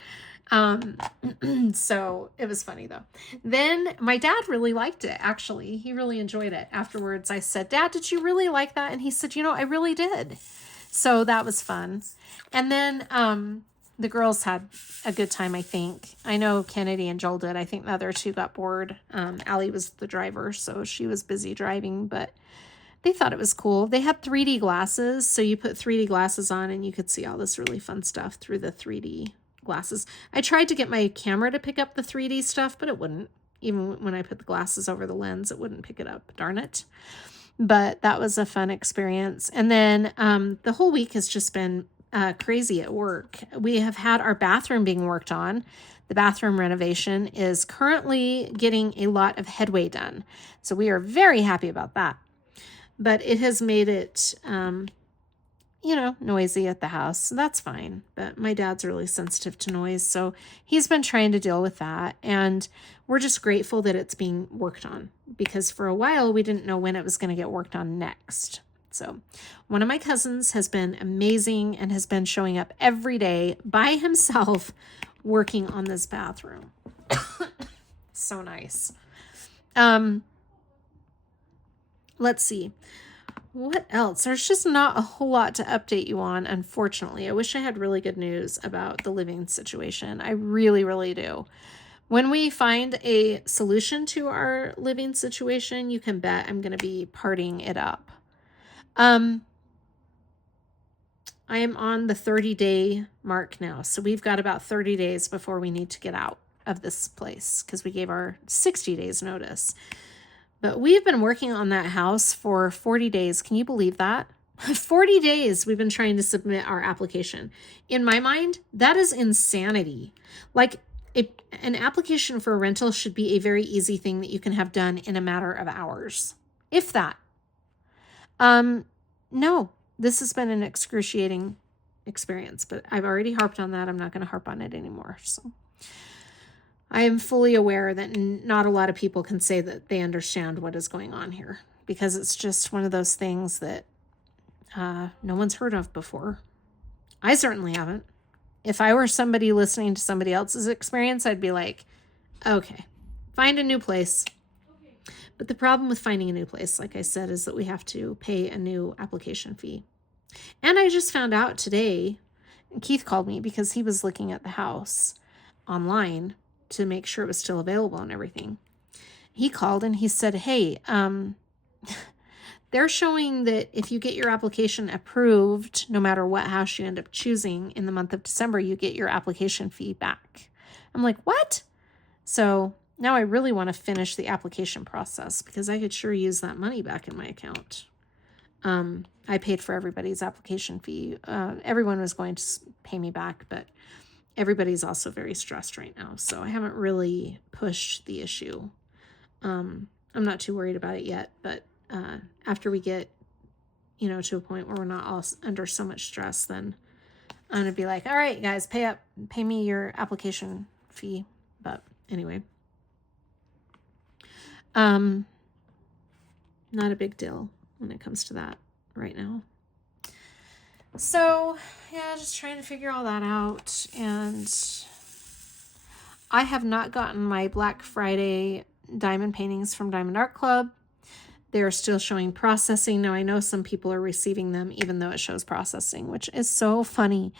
So it was funny though. Then my dad really liked it. Actually, he really enjoyed it. Afterwards, I said, Dad, did you really like that? And he said, you know, I really did. So that was fun. And then, the girls had a good time, I think. I know Kennedy and Joel did. I think the other 2 got bored. Allie was the driver, so she was busy driving, but they thought it was cool. They had 3D glasses, so you put 3D glasses on and you could see all this really fun stuff through the 3D glasses. I tried to get my camera to pick up the 3D stuff, but it wouldn't. Even when I put the glasses over the lens, it wouldn't pick it up. Darn it. But that was a fun experience. And then the whole week has just been crazy at work. We have had our bathroom being worked on. The bathroom renovation is currently getting a lot of headway done. So we are very happy about that. But it has made it, you know, noisy at the house. So that's fine. But my dad's really sensitive to noise. So he's been trying to deal with that. And we're just grateful that it's being worked on. Because for a while, we didn't know when it was going to get worked on next. So one of my cousins has been amazing and has been showing up every day by himself working on this bathroom. So nice. Let's see. What else? There's just not a whole lot to update you on, unfortunately. I wish I had really good news about the living situation. I really, really do. When we find a solution to our living situation, you can bet I'm going to be partying it up. I am on the 30-day mark now. So we've got about 30 days before we need to get out of this place because we gave our 60 days notice. But we've been working on that house for 40 days. Can you believe that? 40 days we've been trying to submit our application. In my mind, that is insanity. Like an application for a rental should be a very easy thing that you can have done in a matter of hours, if that. No, this has been an excruciating experience, but I've already harped on that. I'm not going to harp on it anymore. So I am fully aware that not a lot of people can say that they understand what is going on here because it's just one of those things that no one's heard of before. I certainly haven't. If I were somebody listening to somebody else's experience, I'd be like, okay, find a new place. But the problem with finding a new place, like I said, is that we have to pay a new application fee. And I just found out today, Keith called me because he was looking at the house online to make sure it was still available and everything. He called and he said, hey, they're showing that if you get your application approved, no matter what house you end up choosing in the month of December, you get your application fee back. I'm like, what? So now I really want to finish the application process because I could sure use that money back in my account. I paid for everybody's application fee. Everyone was going to pay me back, but everybody's also very stressed right now. So I haven't really pushed the issue. I'm not too worried about it yet, but after we get, you know, to a point where we're not all under so much stress, then I'm going to be like, all right, guys, pay me your application fee. But anyway, not a big deal when it comes to that right now. So yeah, just trying to figure all that out. And I have not gotten my Black Friday diamond paintings from Diamond Art Club. They're still showing processing. Now I know some people are receiving them even though it shows processing, which is so funny.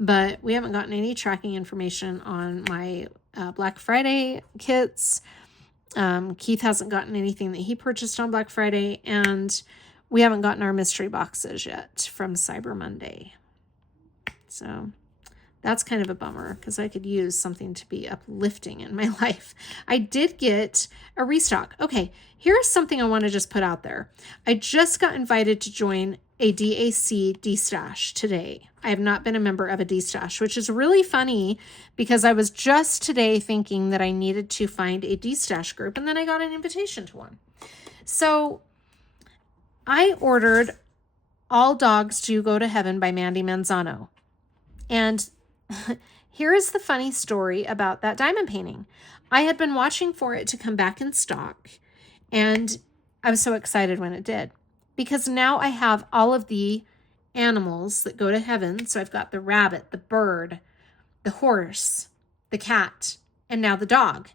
But we haven't gotten any tracking information on my Black Friday kits. Keith hasn't gotten anything that he purchased on Black Friday, and we haven't gotten our mystery boxes yet from Cyber Monday. So that's kind of a bummer because I could use something to be uplifting in my life. I did get a restock. Okay, here's something I want to just put out there. I just got invited to join a DAC D-Stash today. I have not been a member of a D-Stash, which is really funny because I was just today thinking that I needed to find a D-Stash group, and then I got an invitation to one. So I ordered All Dogs Do Go to Heaven by Mandy Manzano. And here is the funny story about that diamond painting. I had been watching for it to come back in stock, and I was so excited when it did, because now I have all of the animals that go to heaven. So I've got the rabbit, the bird, the horse, the cat, and now the dog.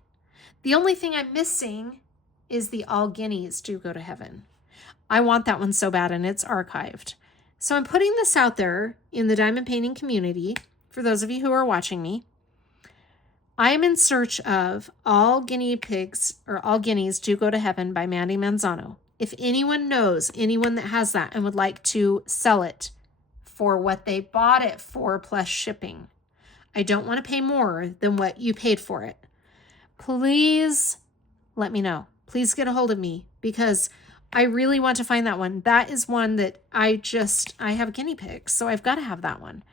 The only thing I'm missing is the All Guineas Do Go to Heaven. I want that one so bad, and it's archived. So I'm putting this out there in the diamond painting community. For those of you who are watching me, I am in search of All Guinea Pigs or All Guineas Do Go to Heaven by Mandy Manzano. If anyone knows anyone that has that and would like to sell it for what they bought it for plus shipping, I don't want to pay more than what you paid for it. Please let me know. Please get a hold of me because I really want to find that one. That is one that I have guinea pigs, so I've got to have that one.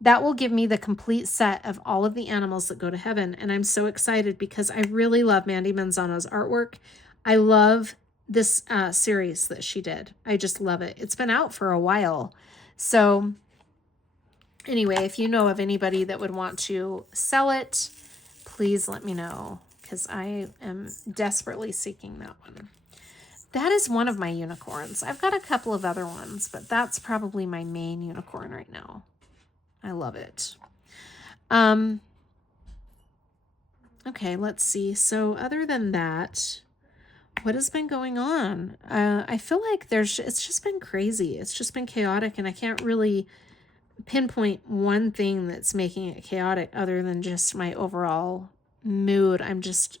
That will give me the complete set of all of the animals that go to heaven. And I'm so excited because I really love Mandy Manzano's artwork. I love this series that she did. I just love it. It's been out for a while. So anyway, if you know of anybody that would want to sell it, please let me know because I am desperately seeking that one. That is one of my unicorns. I've got a couple of other ones, but that's probably my main unicorn right now. I love it. Okay, let's see. So other than that, what has been going on? I feel like it's just been crazy. It's just been chaotic, and I can't really pinpoint one thing that's making it chaotic other than just my overall mood. I'm just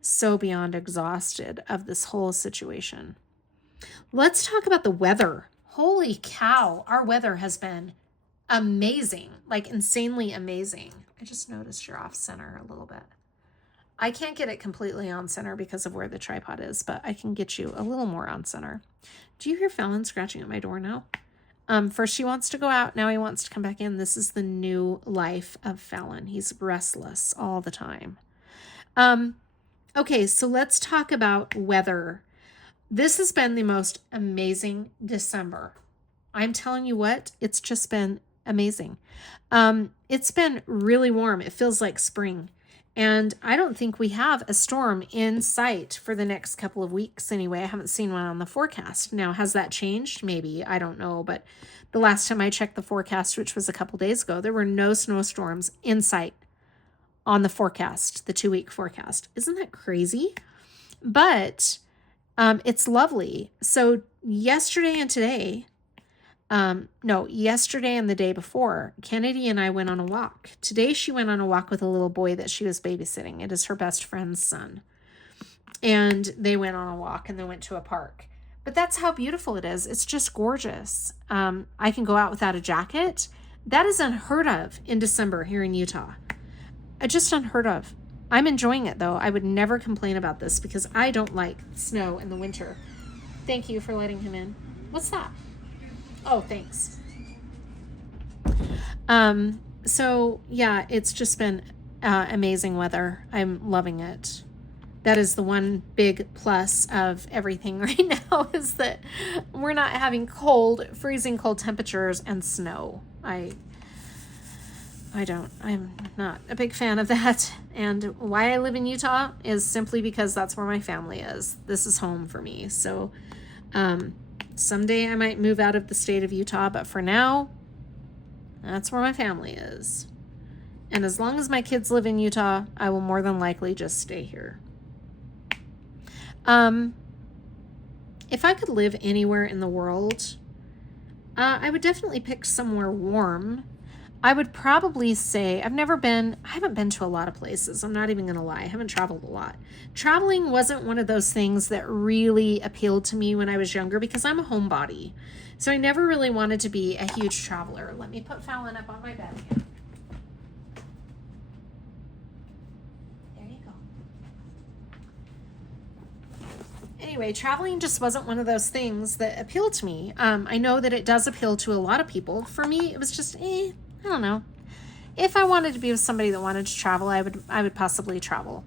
so beyond exhausted of this whole situation. Let's talk about the weather. Holy cow, our weather has been amazing, like insanely amazing. I just noticed you're off center a little bit. I can't get it completely on center because of where the tripod is, but I can get you a little more on center. Do you hear Fallon scratching at my door now? First he wants to go out, now he wants to come back in. This is the new life of Fallon. He's restless all the time. Okay, so let's talk about weather. This has been the most amazing December. I'm telling you what, it's just been amazing. It's been really warm. It feels like spring. And I don't think we have a storm in sight for the next couple of weeks anyway. I haven't seen one on the forecast. Now, has that changed? Maybe. I don't know. But the last time I checked the forecast, which was a couple days ago, there were no snowstorms in sight on the forecast, the 2-week forecast. Isn't that crazy? But it's lovely. So yesterday and today, yesterday and the day before, Kennedy and I went on a walk. Today she went on a walk with a little boy that she was babysitting. It is her best friend's son. And they went on a walk and they went to a park. But that's how beautiful it is. It's just gorgeous. I can go out without a jacket. That is unheard of in December here in Utah. Just unheard of. I'm enjoying it though. I would never complain about this because I don't like snow in the winter. Thank you for letting him in. What's that? Oh, thanks. So yeah, it's just been amazing weather. I'm loving it. that is the one big plus of everything right now, is that we're not having freezing cold temperatures and snow. I'm not a big fan of that. And why I live in Utah is simply because that's where my family is. This is home for me. So someday I might move out of the state of Utah, but for now, that's where my family is. And as long as my kids live in Utah, I will more than likely just stay here. If I could live anywhere in the world, I would definitely pick somewhere warm. I would probably say I haven't been to a lot of places. I'm not even going to lie. I haven't traveled a lot. Traveling wasn't one of those things that really appealed to me when I was younger because I'm a homebody. So I never really wanted to be a huge traveler. Let me put Fallon up on my bed here. There you go. Anyway, traveling just wasn't one of those things that appealed to me. I know that it does appeal to a lot of people. For me, it was just, I don't know. If I wanted to be with somebody that wanted to travel, I would possibly travel.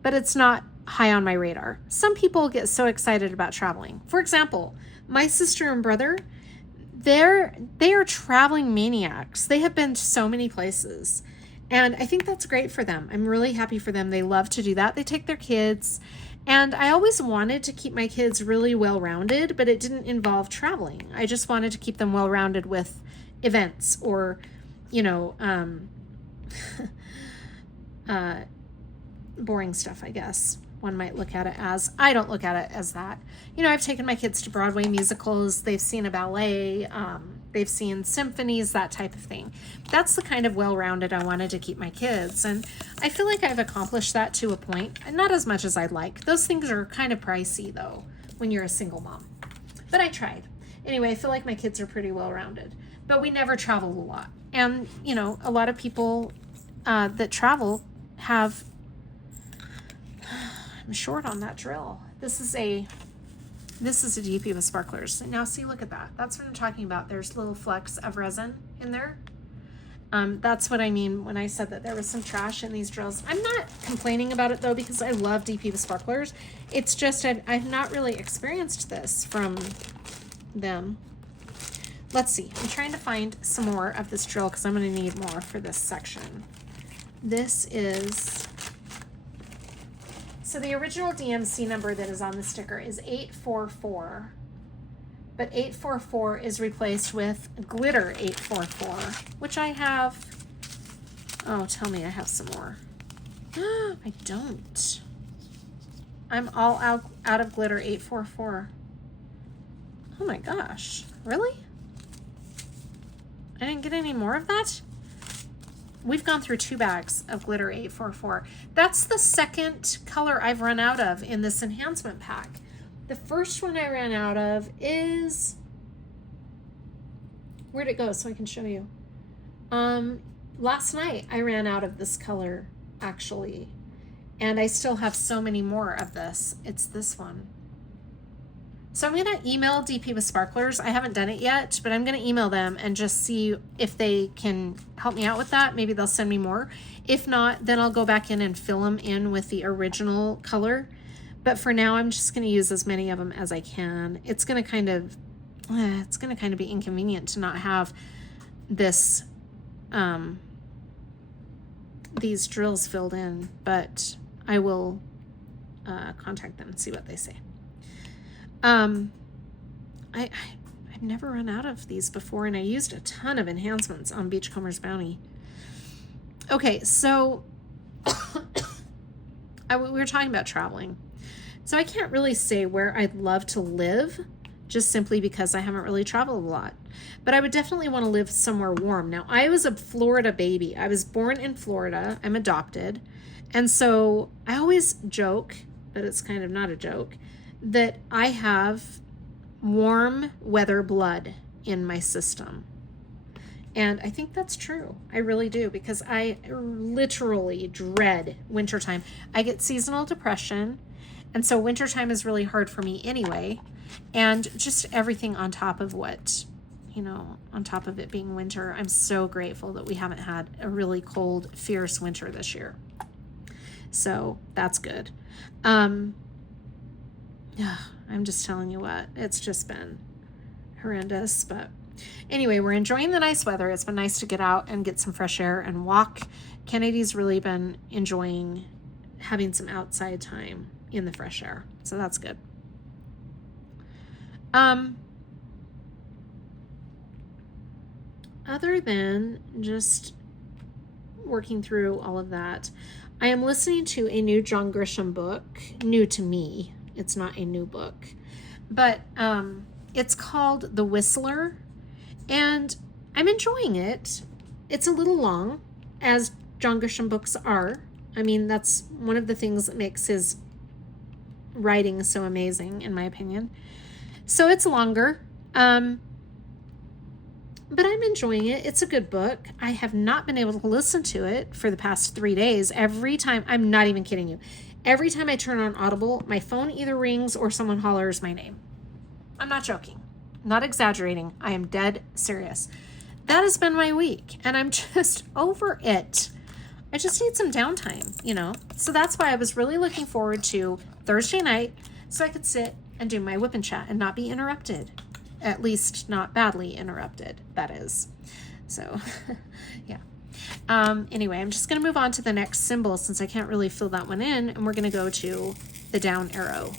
But it's not high on my radar. Some people get so excited about traveling. For example, my sister and brother, they are traveling maniacs. They have been to so many places. And I think that's great for them. I'm really happy for them. They love to do that. They take their kids. And I always wanted to keep my kids really well-rounded, but it didn't involve traveling. I just wanted to keep them well-rounded with events or, boring stuff, I guess one might look at it as. I don't look at it as that. I've taken my kids to Broadway musicals. They've seen a ballet. They've seen symphonies, that type of thing. That's the kind of well-rounded I wanted to keep my kids. And I feel like I've accomplished that to a point. Not as much as I'd like. Those things are kind of pricey, though, when you're a single mom. But I tried. Anyway, I feel like my kids are pretty well-rounded. But we never traveled a lot. And, a lot of people that travel have... I'm short on that drill. This is a DP with sparklers. Now see, look at that. That's what I'm talking about. There's little flecks of resin in there. That's what I mean when I said that there was some trash in these drills. I'm not complaining about it though, because I love DP with sparklers. It's just I've not really experienced this from them. Let's see. I'm trying to find some more of this drill because I'm going to need more for this section. This is... So the original DMC number that is on the sticker is 844, but 844 is replaced with glitter 844, which I have. Oh, tell me I have some more. I don't. I'm all out of glitter 844. Oh my gosh, really? I didn't get any more of that? We've gone through 2 bags of glitter 844. That's the second color I've run out of in this enhancement pack. The first one I ran out of is... Where'd it go so I can show you? Last night I ran out of this color, actually. And I still have so many more of this. It's this one. So I'm going to email DP with Sparklers. I haven't done it yet, but I'm going to email them and just see if they can help me out with that. Maybe they'll send me more. If not, then I'll go back in and fill them in with the original color. But for now, I'm just going to use as many of them as I can. It's going to kind of be inconvenient to not have this, these drills filled in, but I will contact them and see what they say. I've never run out of these before, and I used a ton of enhancements on Beachcomber's Bounty. Okay, so we were talking about traveling. So I can't really say where I'd love to live, just simply because I haven't really traveled a lot. But I would definitely want to live somewhere warm. Now, I was a Florida baby. I was born in Florida. I'm adopted. And so I always joke, but it's kind of not a joke, that I have warm weather blood in my system. And I think that's true. I really do, because I literally dread wintertime. I get seasonal depression, and so wintertime is really hard for me anyway. And just everything on top of what, on top of it being winter, I'm so grateful that we haven't had a really cold, fierce winter this year. So that's good. Yeah, I'm just telling you what, it's just been horrendous. But anyway, we're enjoying the nice weather. It's been nice to get out and get some fresh air and walk. Kennedy's really been enjoying having some outside time in the fresh air. So that's good. Other than just working through all of that, I am listening to a new John Grisham book, new to me. It's not a new book, but it's called The Whistler, and I'm enjoying it. It's a little long, as John Grisham books are. I mean, that's one of the things that makes his writing so amazing, in my opinion. So it's longer, but I'm enjoying it. It's a good book. I have not been able to listen to it for the past 3 days. Every time, I'm not even kidding you, every time I turn on Audible, my phone either rings or someone hollers my name. I'm not joking, not exaggerating. I am dead serious. That has been my week, and I'm just over it. I just need some downtime, you know? So that's why I was really looking forward to Thursday night so I could sit and do my WIP and chat and not be interrupted. At least not badly interrupted, that is. So, yeah. Anyway, I'm just going to move on to the next symbol since I can't really fill that one in. And we're going to go to the down arrow,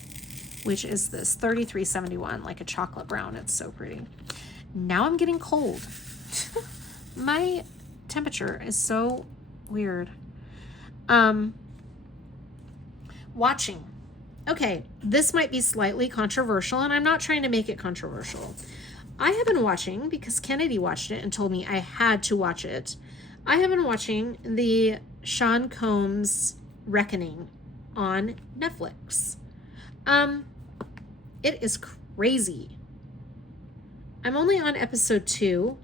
which is this 3371, like a chocolate brown. It's so pretty. Now I'm getting cold. My temperature is so weird. Watching. Okay, this might be slightly controversial, and I'm not trying to make it controversial. I have been watching, because Kennedy watched it and told me I had to watch it. I have been watching the Sean Combs Reckoning on Netflix. It is crazy. I'm only on episode 2,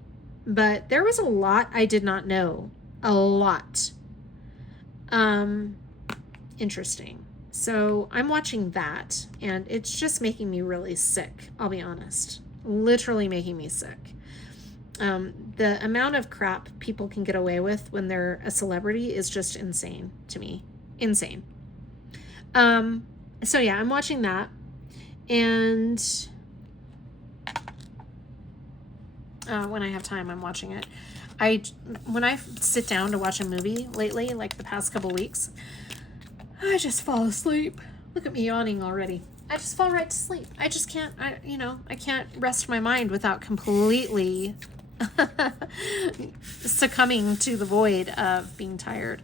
but there was a lot I did not know. A lot. Interesting. So I'm watching that, and it's just making me really sick, I'll be honest. Literally making me sick. The amount of crap people can get away with when they're a celebrity is just insane to me. Insane. So yeah, I'm watching that. And when I have time, I'm watching it. When I sit down to watch a movie lately, like the past couple weeks, I just fall asleep. Look at me yawning already. I just fall right to sleep. I just can't, I can't rest my mind without completely succumbing to the void of being tired.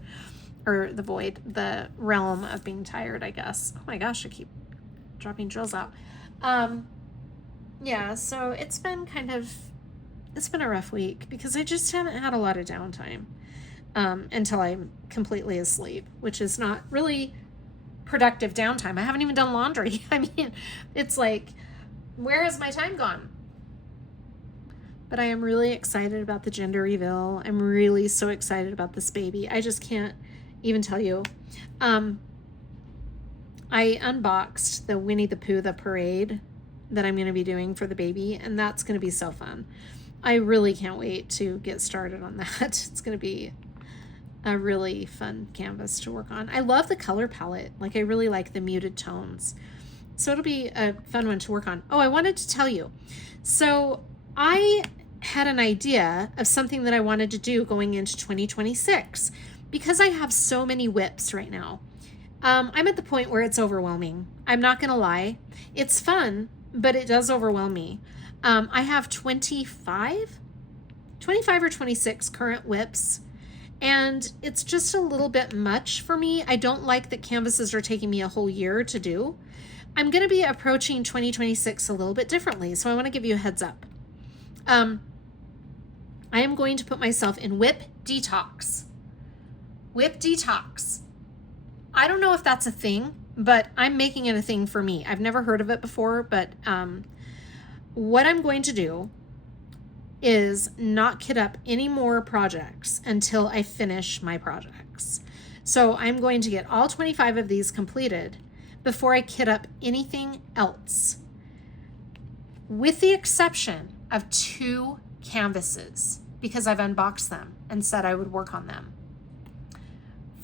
Or the realm of being tired, I guess. Oh my gosh, I keep dropping drills out. Yeah, so it's been a rough week because I just haven't had a lot of downtime. Until I'm completely asleep, which is not really productive downtime. I haven't even done laundry. I mean, it's like, where has my time gone? But I am really excited about the gender reveal. I'm really so excited about this baby. I just can't even tell you. I unboxed the Winnie the Pooh, the parade that I'm going to be doing for the baby, and that's going to be so fun. I really can't wait to get started on that. It's going to be a really fun canvas to work on. I love the color palette. Like, I really like the muted tones. So it'll be a fun one to work on. Oh, I wanted to tell you. So I had an idea of something that I wanted to do going into 2026 because I have so many WIPs right now. I'm at the point where it's overwhelming. I'm not going to lie. It's fun, but it does overwhelm me. I have 25 or 26 current WIPs. And it's just a little bit much for me. I don't like that canvases are taking me a whole year to do. I'm going to be approaching 2026 a little bit differently, so I want to give you a heads up. I am going to put myself in WIP Detox. WIP Detox. I don't know if that's a thing, but I'm making it a thing for me. I've never heard of it before, but what I'm going to do is not kit up any more projects until I finish my projects. So I'm going to get all 25 of these completed before I kit up anything else, with the exception of 2 canvases, because I've unboxed them and said I would work on them.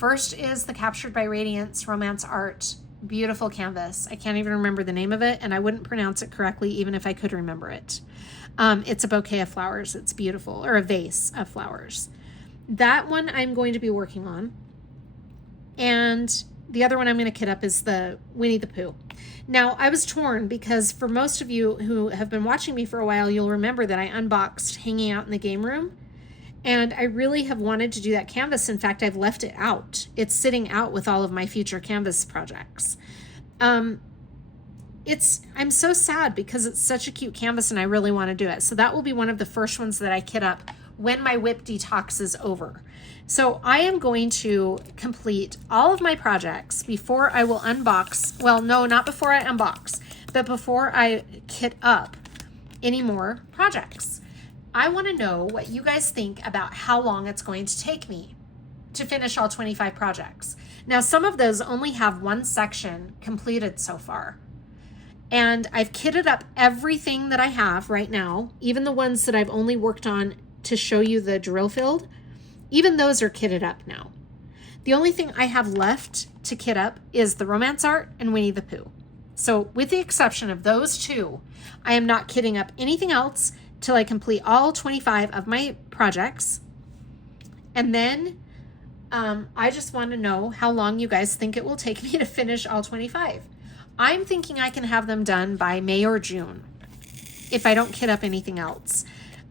First is the Captured by Radiance Romance Art. Beautiful canvas. I can't even remember the name of it, and I wouldn't pronounce it correctly even if I could remember it. It's a bouquet of flowers. It's beautiful, or a vase of flowers. That one I'm going to be working on. And the other one I'm going to kit up is the Winnie the Pooh. Now, I was torn because for most of you who have been watching me for a while, you'll remember that I unboxed Hanging Out in the Game Room. And I really have wanted to do that canvas. In fact, I've left it out. It's sitting out with all of my future canvas projects. I'm so sad because it's such a cute canvas and I really want to do it. So that will be one of the first ones that I kit up when my WIP Detox is over. So I am going to complete all of my projects before I will unbox. Well, no, not before I unbox, but before I kit up any more projects. I want to know what you guys think about how long it's going to take me to finish all 25 projects. Now, some of those only have one section completed so far. And I've kitted up everything that I have right now, even the ones that I've only worked on to show you the drill field. Even those are kitted up now. The only thing I have left to kit up is the Romance Art and Winnie the Pooh. So with the exception of those two, I am not kitting up anything else till I complete all 25 of my projects. And then I just want to know how long you guys think it will take me to finish all 25. I'm thinking I can have them done by May or June if I don't kit up anything else.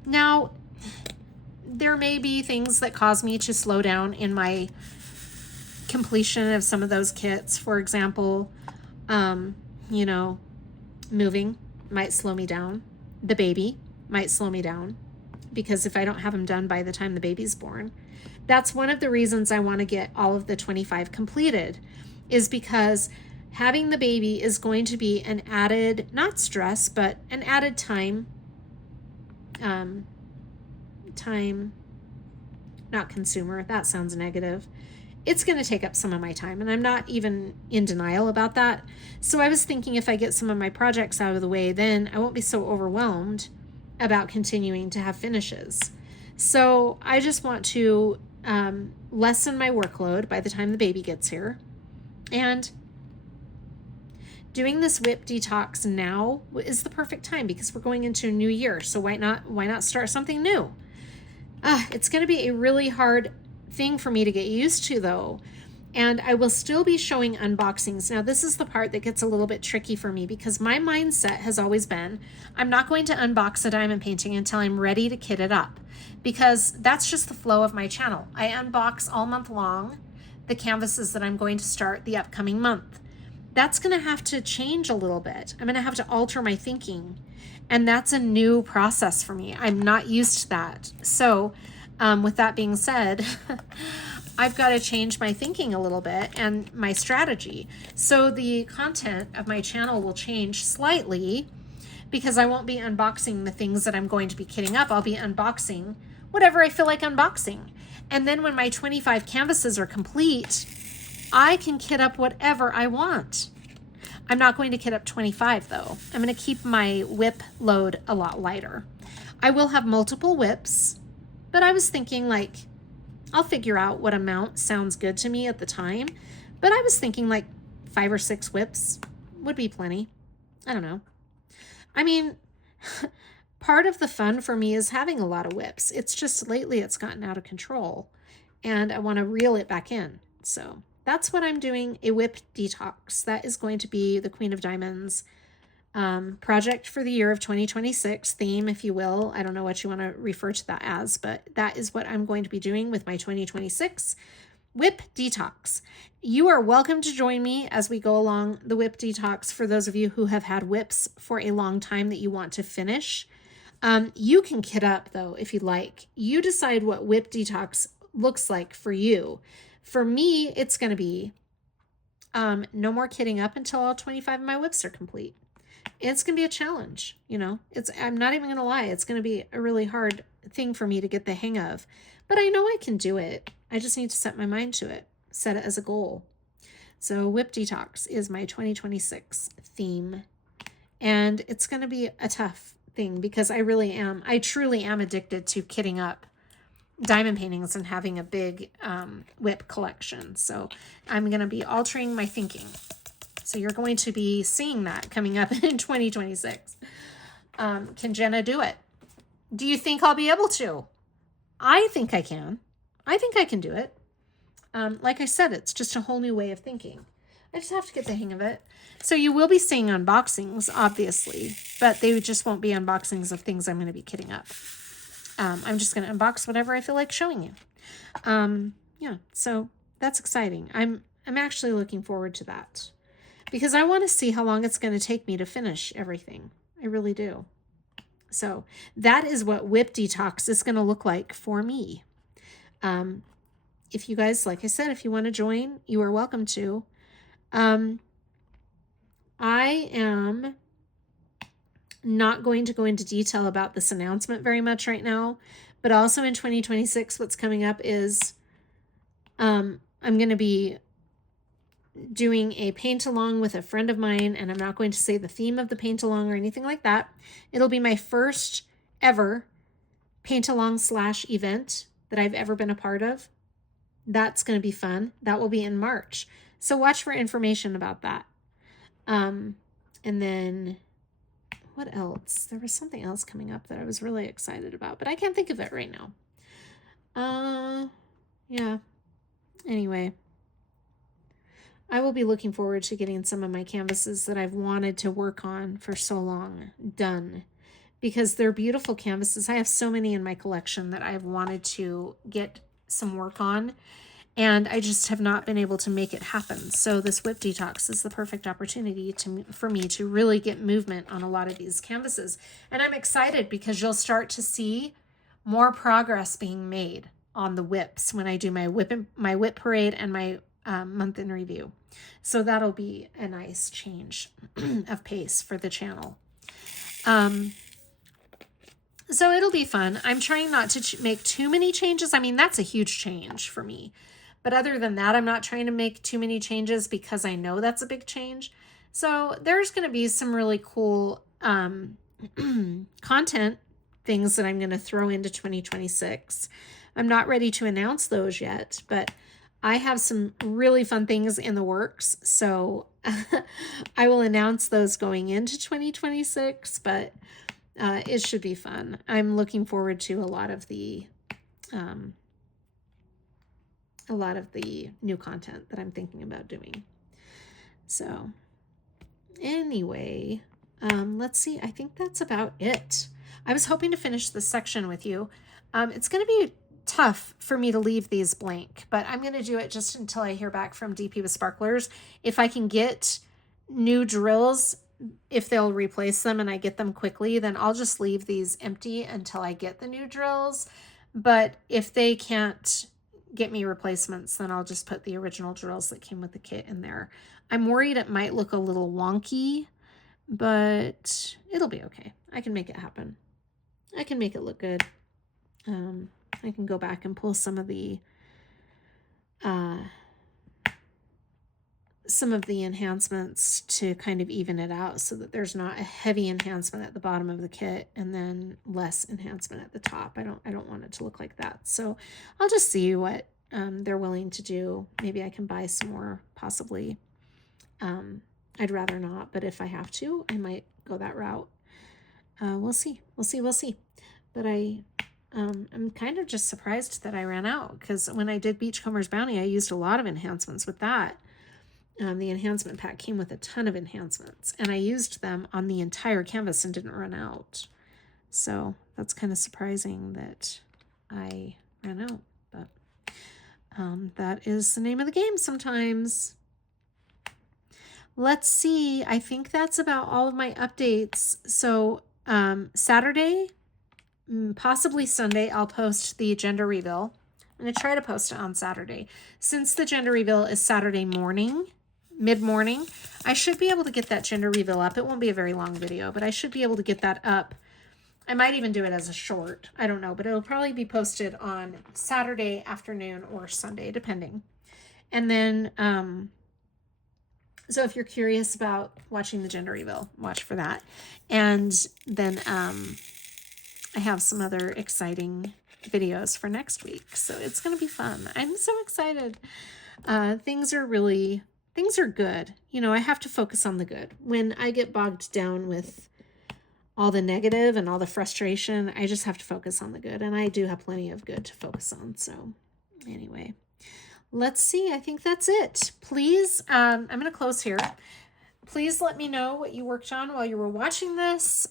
Now, there may be things that cause me to slow down in my completion of some of those kits. For example, moving might slow me down. The baby might slow me down because if I don't have them done by the time the baby's born. That's one of the reasons I want to get all of the 25 completed, is because having the baby is going to be an added, not stress, but an added time, not consumer, that sounds negative. It's going to take up some of my time, and I'm not even in denial about that. So I was thinking if I get some of my projects out of the way, then I won't be so overwhelmed about continuing to have finishes. So I just want to lessen my workload by the time the baby gets here. And doing this WIP Detox now is the perfect time because we're going into a new year. So why not start something new? It's going to be a really hard thing for me to get used to though. And I will still be showing unboxings. Now, this is the part that gets a little bit tricky for me because my mindset has always been, I'm not going to unbox a diamond painting until I'm ready to kit it up, because that's just the flow of my channel. I unbox all month long the canvases that I'm going to start the upcoming month. That's going to have to change a little bit. I'm going to have to alter my thinking. And that's a new process for me. I'm not used to that. So with that being said, I've got to change my thinking a little bit and my strategy. So the content of my channel will change slightly because I won't be unboxing the things that I'm going to be kitting up. I'll be unboxing whatever I feel like unboxing. And then when my 25 canvases are complete, I can kit up whatever I want. I'm not going to kit up 25 though. I'm going to keep my WIP load a lot lighter. I will have multiple WIPs, but I was thinking like, I'll figure out what amount sounds good to me at the time. But I was thinking like 5 or 6 WIPs would be plenty. I don't know. I mean, part of the fun for me is having a lot of WIPs. It's just lately it's gotten out of control and I want to reel it back in. So that's what I'm doing, a WIP Detox. That is going to be the Queen of Diamonds project for the year of 2026, theme, if you will. I don't know what you want to refer to that as, but that is what I'm going to be doing with my 2026 WIP Detox. You are welcome to join me as we go along the WIP Detox. For those of you who have had WIPs for a long time that you want to finish, you can kit up though if you like. You decide what WIP Detox looks like for you. For me, it's going to be no more kitting up until all 25 of my WIPs are complete. It's going to be a challenge, you know. I'm not even going to lie. It's going to be a really hard thing for me to get the hang of. But I know I can do it. I just need to set my mind to it, set it as a goal. So WIP Detox is my 2026 theme. And it's going to be a tough thing because I truly am addicted to kitting up diamond paintings and having a big WIP collection. So I'm going to be altering my thinking. So you're going to be seeing that coming up in 2026. Can Jenna do it? Do you think I'll be able to? I think I can. I think I can do it. Like I said, it's just a whole new way of thinking. I just have to get the hang of it. So you will be seeing unboxings, obviously, but they just won't be unboxings of things I'm going to be kitting up. I'm just going to unbox whatever I feel like showing you. Yeah, so that's exciting. I'm actually looking forward to that because I want to see how long it's going to take me to finish everything. I really do. So that is what WIP Detox is going to look like for me. If you guys, like I said, if you want to join, you are welcome to. I am not going to go into detail about this announcement very much right now, but also in 2026, what's coming up is I'm going to be doing a paint along with a friend of mine, and I'm not going to say the theme of the paint along or anything like that. It'll be my first ever paint along / event that I've ever been a part of. That's going to be fun. That will be in March. So watch for information about that. And then what else? There was something else coming up that I was really excited about, but I can't think of it right now. Yeah. Anyway, I will be looking forward to getting some of my canvases that I've wanted to work on for so long done because they're beautiful canvases. I have so many in my collection that I've wanted to get some work on, and I just have not been able to make it happen. So this WIP Detox is the perfect opportunity for me to really get movement on a lot of these canvases. And I'm excited because you'll start to see more progress being made on the WIPs when I do my WIP parade and my month in review. So that'll be a nice change of pace for the channel. So it'll be fun. I'm trying not to make too many changes. I mean, that's a huge change for me. But other than that, I'm not trying to make too many changes because I know that's a big change. So there's going to be some really cool content things that I'm going to throw into 2026. I'm not ready to announce those yet, but I have some really fun things in the works. So I will announce those going into 2026, but it should be fun. I'm looking forward to a lot of the new content that I'm thinking about doing. So anyway, let's see. I think that's about it. I was hoping to finish this section with you. It's going to be tough for me to leave these blank, but I'm going to do it just until I hear back from DP with Sparklers. If I can get new drills, if they'll replace them and I get them quickly, then I'll just leave these empty until I get the new drills. But if they can't get me replacements, then I'll just put the original drills that came with the kit in there. I'm worried it might look a little wonky, but it'll be okay. I can make it happen. I can make it look good. I can go back and pull some of the enhancements to kind of even it out so that there's not a heavy enhancement at the bottom of the kit and then less enhancement at the top. I don't want it to look like that. So I'll just see what they're willing to do. Maybe I can buy some more, possibly. I'd rather not, but if I have to, I might go that route. We'll see. But I'm kind of just surprised that I ran out, because when I did Beachcomber's Bounty, I used a lot of enhancements with that. The enhancement pack came with a ton of enhancements, and I used them on the entire canvas and didn't run out. So that's kind of surprising that I ran out, but that is the name of the game sometimes. Let's see. I think that's about all of my updates. So Saturday, possibly Sunday, I'll post the gender reveal. I'm going to try to post it on Saturday. Since the gender reveal is Saturday morning, mid-morning, I should be able to get that gender reveal up. It won't be a very long video, but I should be able to get that up. I might even do it as a short. I don't know, but it'll probably be posted on Saturday afternoon or Sunday, depending. And then, so if you're curious about watching the gender reveal, watch for that. And then I have some other exciting videos for next week. So it's going to be fun. I'm so excited. Things are good. You know, I have to focus on the good. When I get bogged down with all the negative and all the frustration, I just have to focus on the good. And I do have plenty of good to focus on. So anyway, let's see. I think that's it. Please, I'm going to close here. Please let me know what you worked on while you were watching this.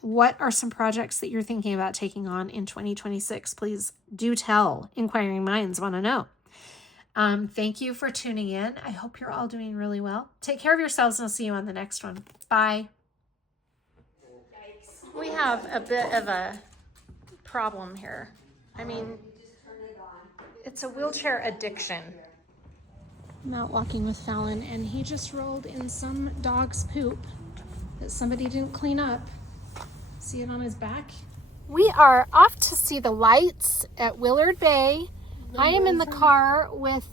What are some projects that you're thinking about taking on in 2026? Please do tell. Inquiring minds want to know. Thank you for tuning in. I hope you're all doing really well. Take care of yourselves and I'll see you on the next one. Bye. We have a bit of a problem here. I mean, it's a wheelchair addiction. I'm out walking with Fallon and he just rolled in some dog's poop that somebody didn't clean up. See it on his back? We are off to see the lights at Willard Bay. I'm in the car with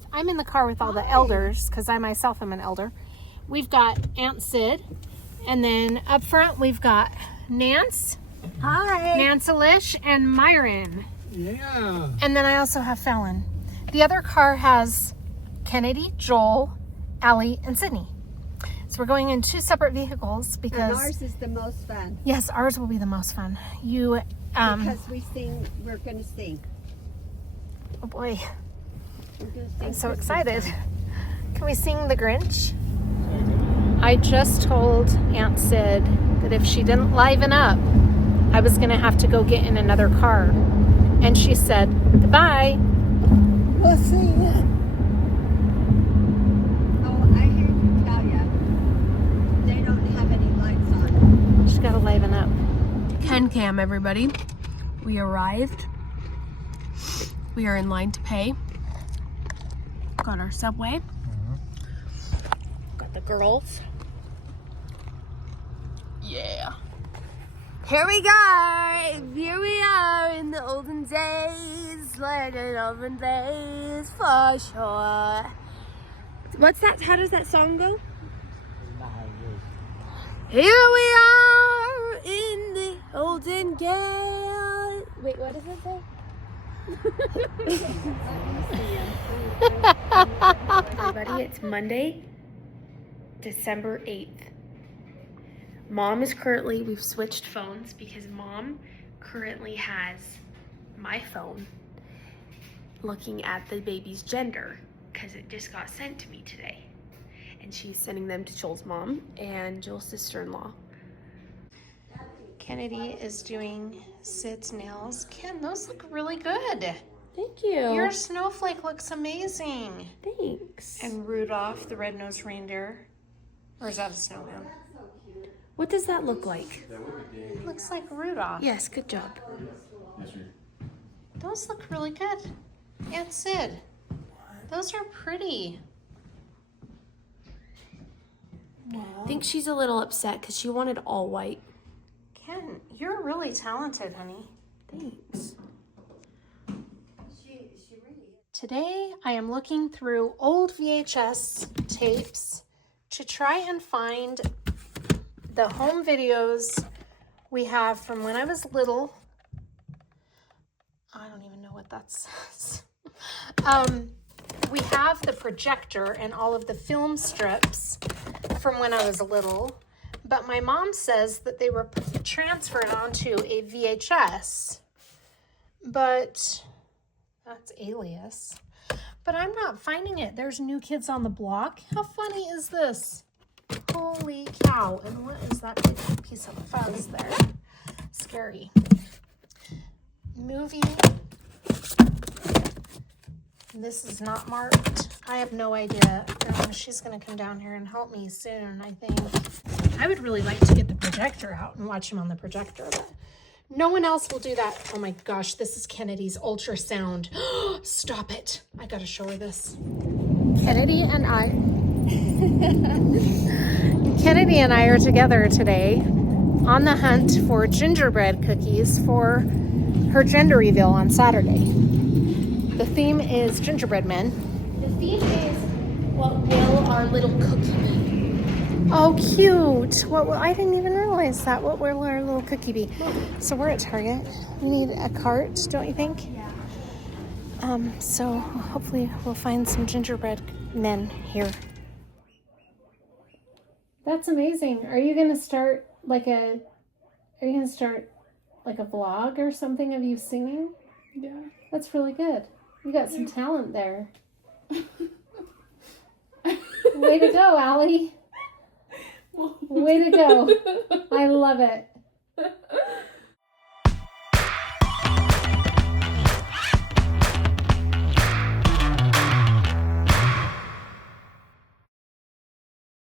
all the elders because I myself am an elder. We've got Aunt Sid, and then up front we've got Nance. Hi. Nance-Alish and Myron. Yeah. And then I also have Fallon. The other car has Kennedy, Joel, Allie, and Sydney. So we're going in 2 separate vehicles because... And ours is the most fun. Yes, ours will be the most fun. Because we're going to sing. Oh boy, We're gonna sing I'm so Christmas excited. songs. Can we sing The Grinch? I just told Aunt Sid that if she didn't liven up, I was going to have to go get in another car. And she said, goodbye. We'll see ya. Oh, I hear you tell ya. They don't have any lights on. She's got to liven up. Cam, everybody. We arrived. We are in line to pay. Got our Subway. Got the girls. Yeah. Here we go. Here we are in the olden days, like in olden days for sure. What's that? How does that song go? Here we are in the olden days. Wait, what does it say? Everybody, it's Monday, December 8th. We've switched phones because Mom currently has my phone looking at the baby's gender because it just got sent to me today. And she's sending them to Joel's mom and Joel's sister-in-law. Kennedy is doing Sid's nails. Ken, those look really good. Thank you. Your snowflake looks amazing. Thanks. And Rudolph, the red-nosed reindeer. Or is that a snowman? What does that look like? Looks like Rudolph. Yes, good job. Those look really good. Aunt Sid, those are pretty. I think she's a little upset because she wanted all white. Ken, you're really talented, honey. Thanks. Today, I am looking through old VHS tapes to try and find the home videos we have from when I was little. I don't even know what that says. We have the projector and all of the film strips from when I was little, but my mom says that they were transferred onto a VHS, but that's Alias. But I'm not finding it. There's New Kids on the Block. How funny is this? Holy cow. And what is that big piece of fuzz there? Scary. Movie. This is not marked. I have no idea. She's going to come down here and help me soon, I think. I would really like to get the projector out and watch him on the projector, but no one else will do that. Oh my gosh, this is Kennedy's ultrasound. Stop it. I got to show her this. Kennedy and I are together today on the hunt for gingerbread cookies for her gender reveal on Saturday. The theme is gingerbread men. The theme is, what will our little cookie be? Oh, cute. I didn't even realize that. What will our little cookie be? So we're at Target. We need a cart, don't you think? Yeah. So hopefully we'll find some gingerbread men here. That's amazing. Are you gonna start like a vlog or something of you singing? Yeah. That's really good. You got some talent there. Way to go, Allie. Way to go. I love it.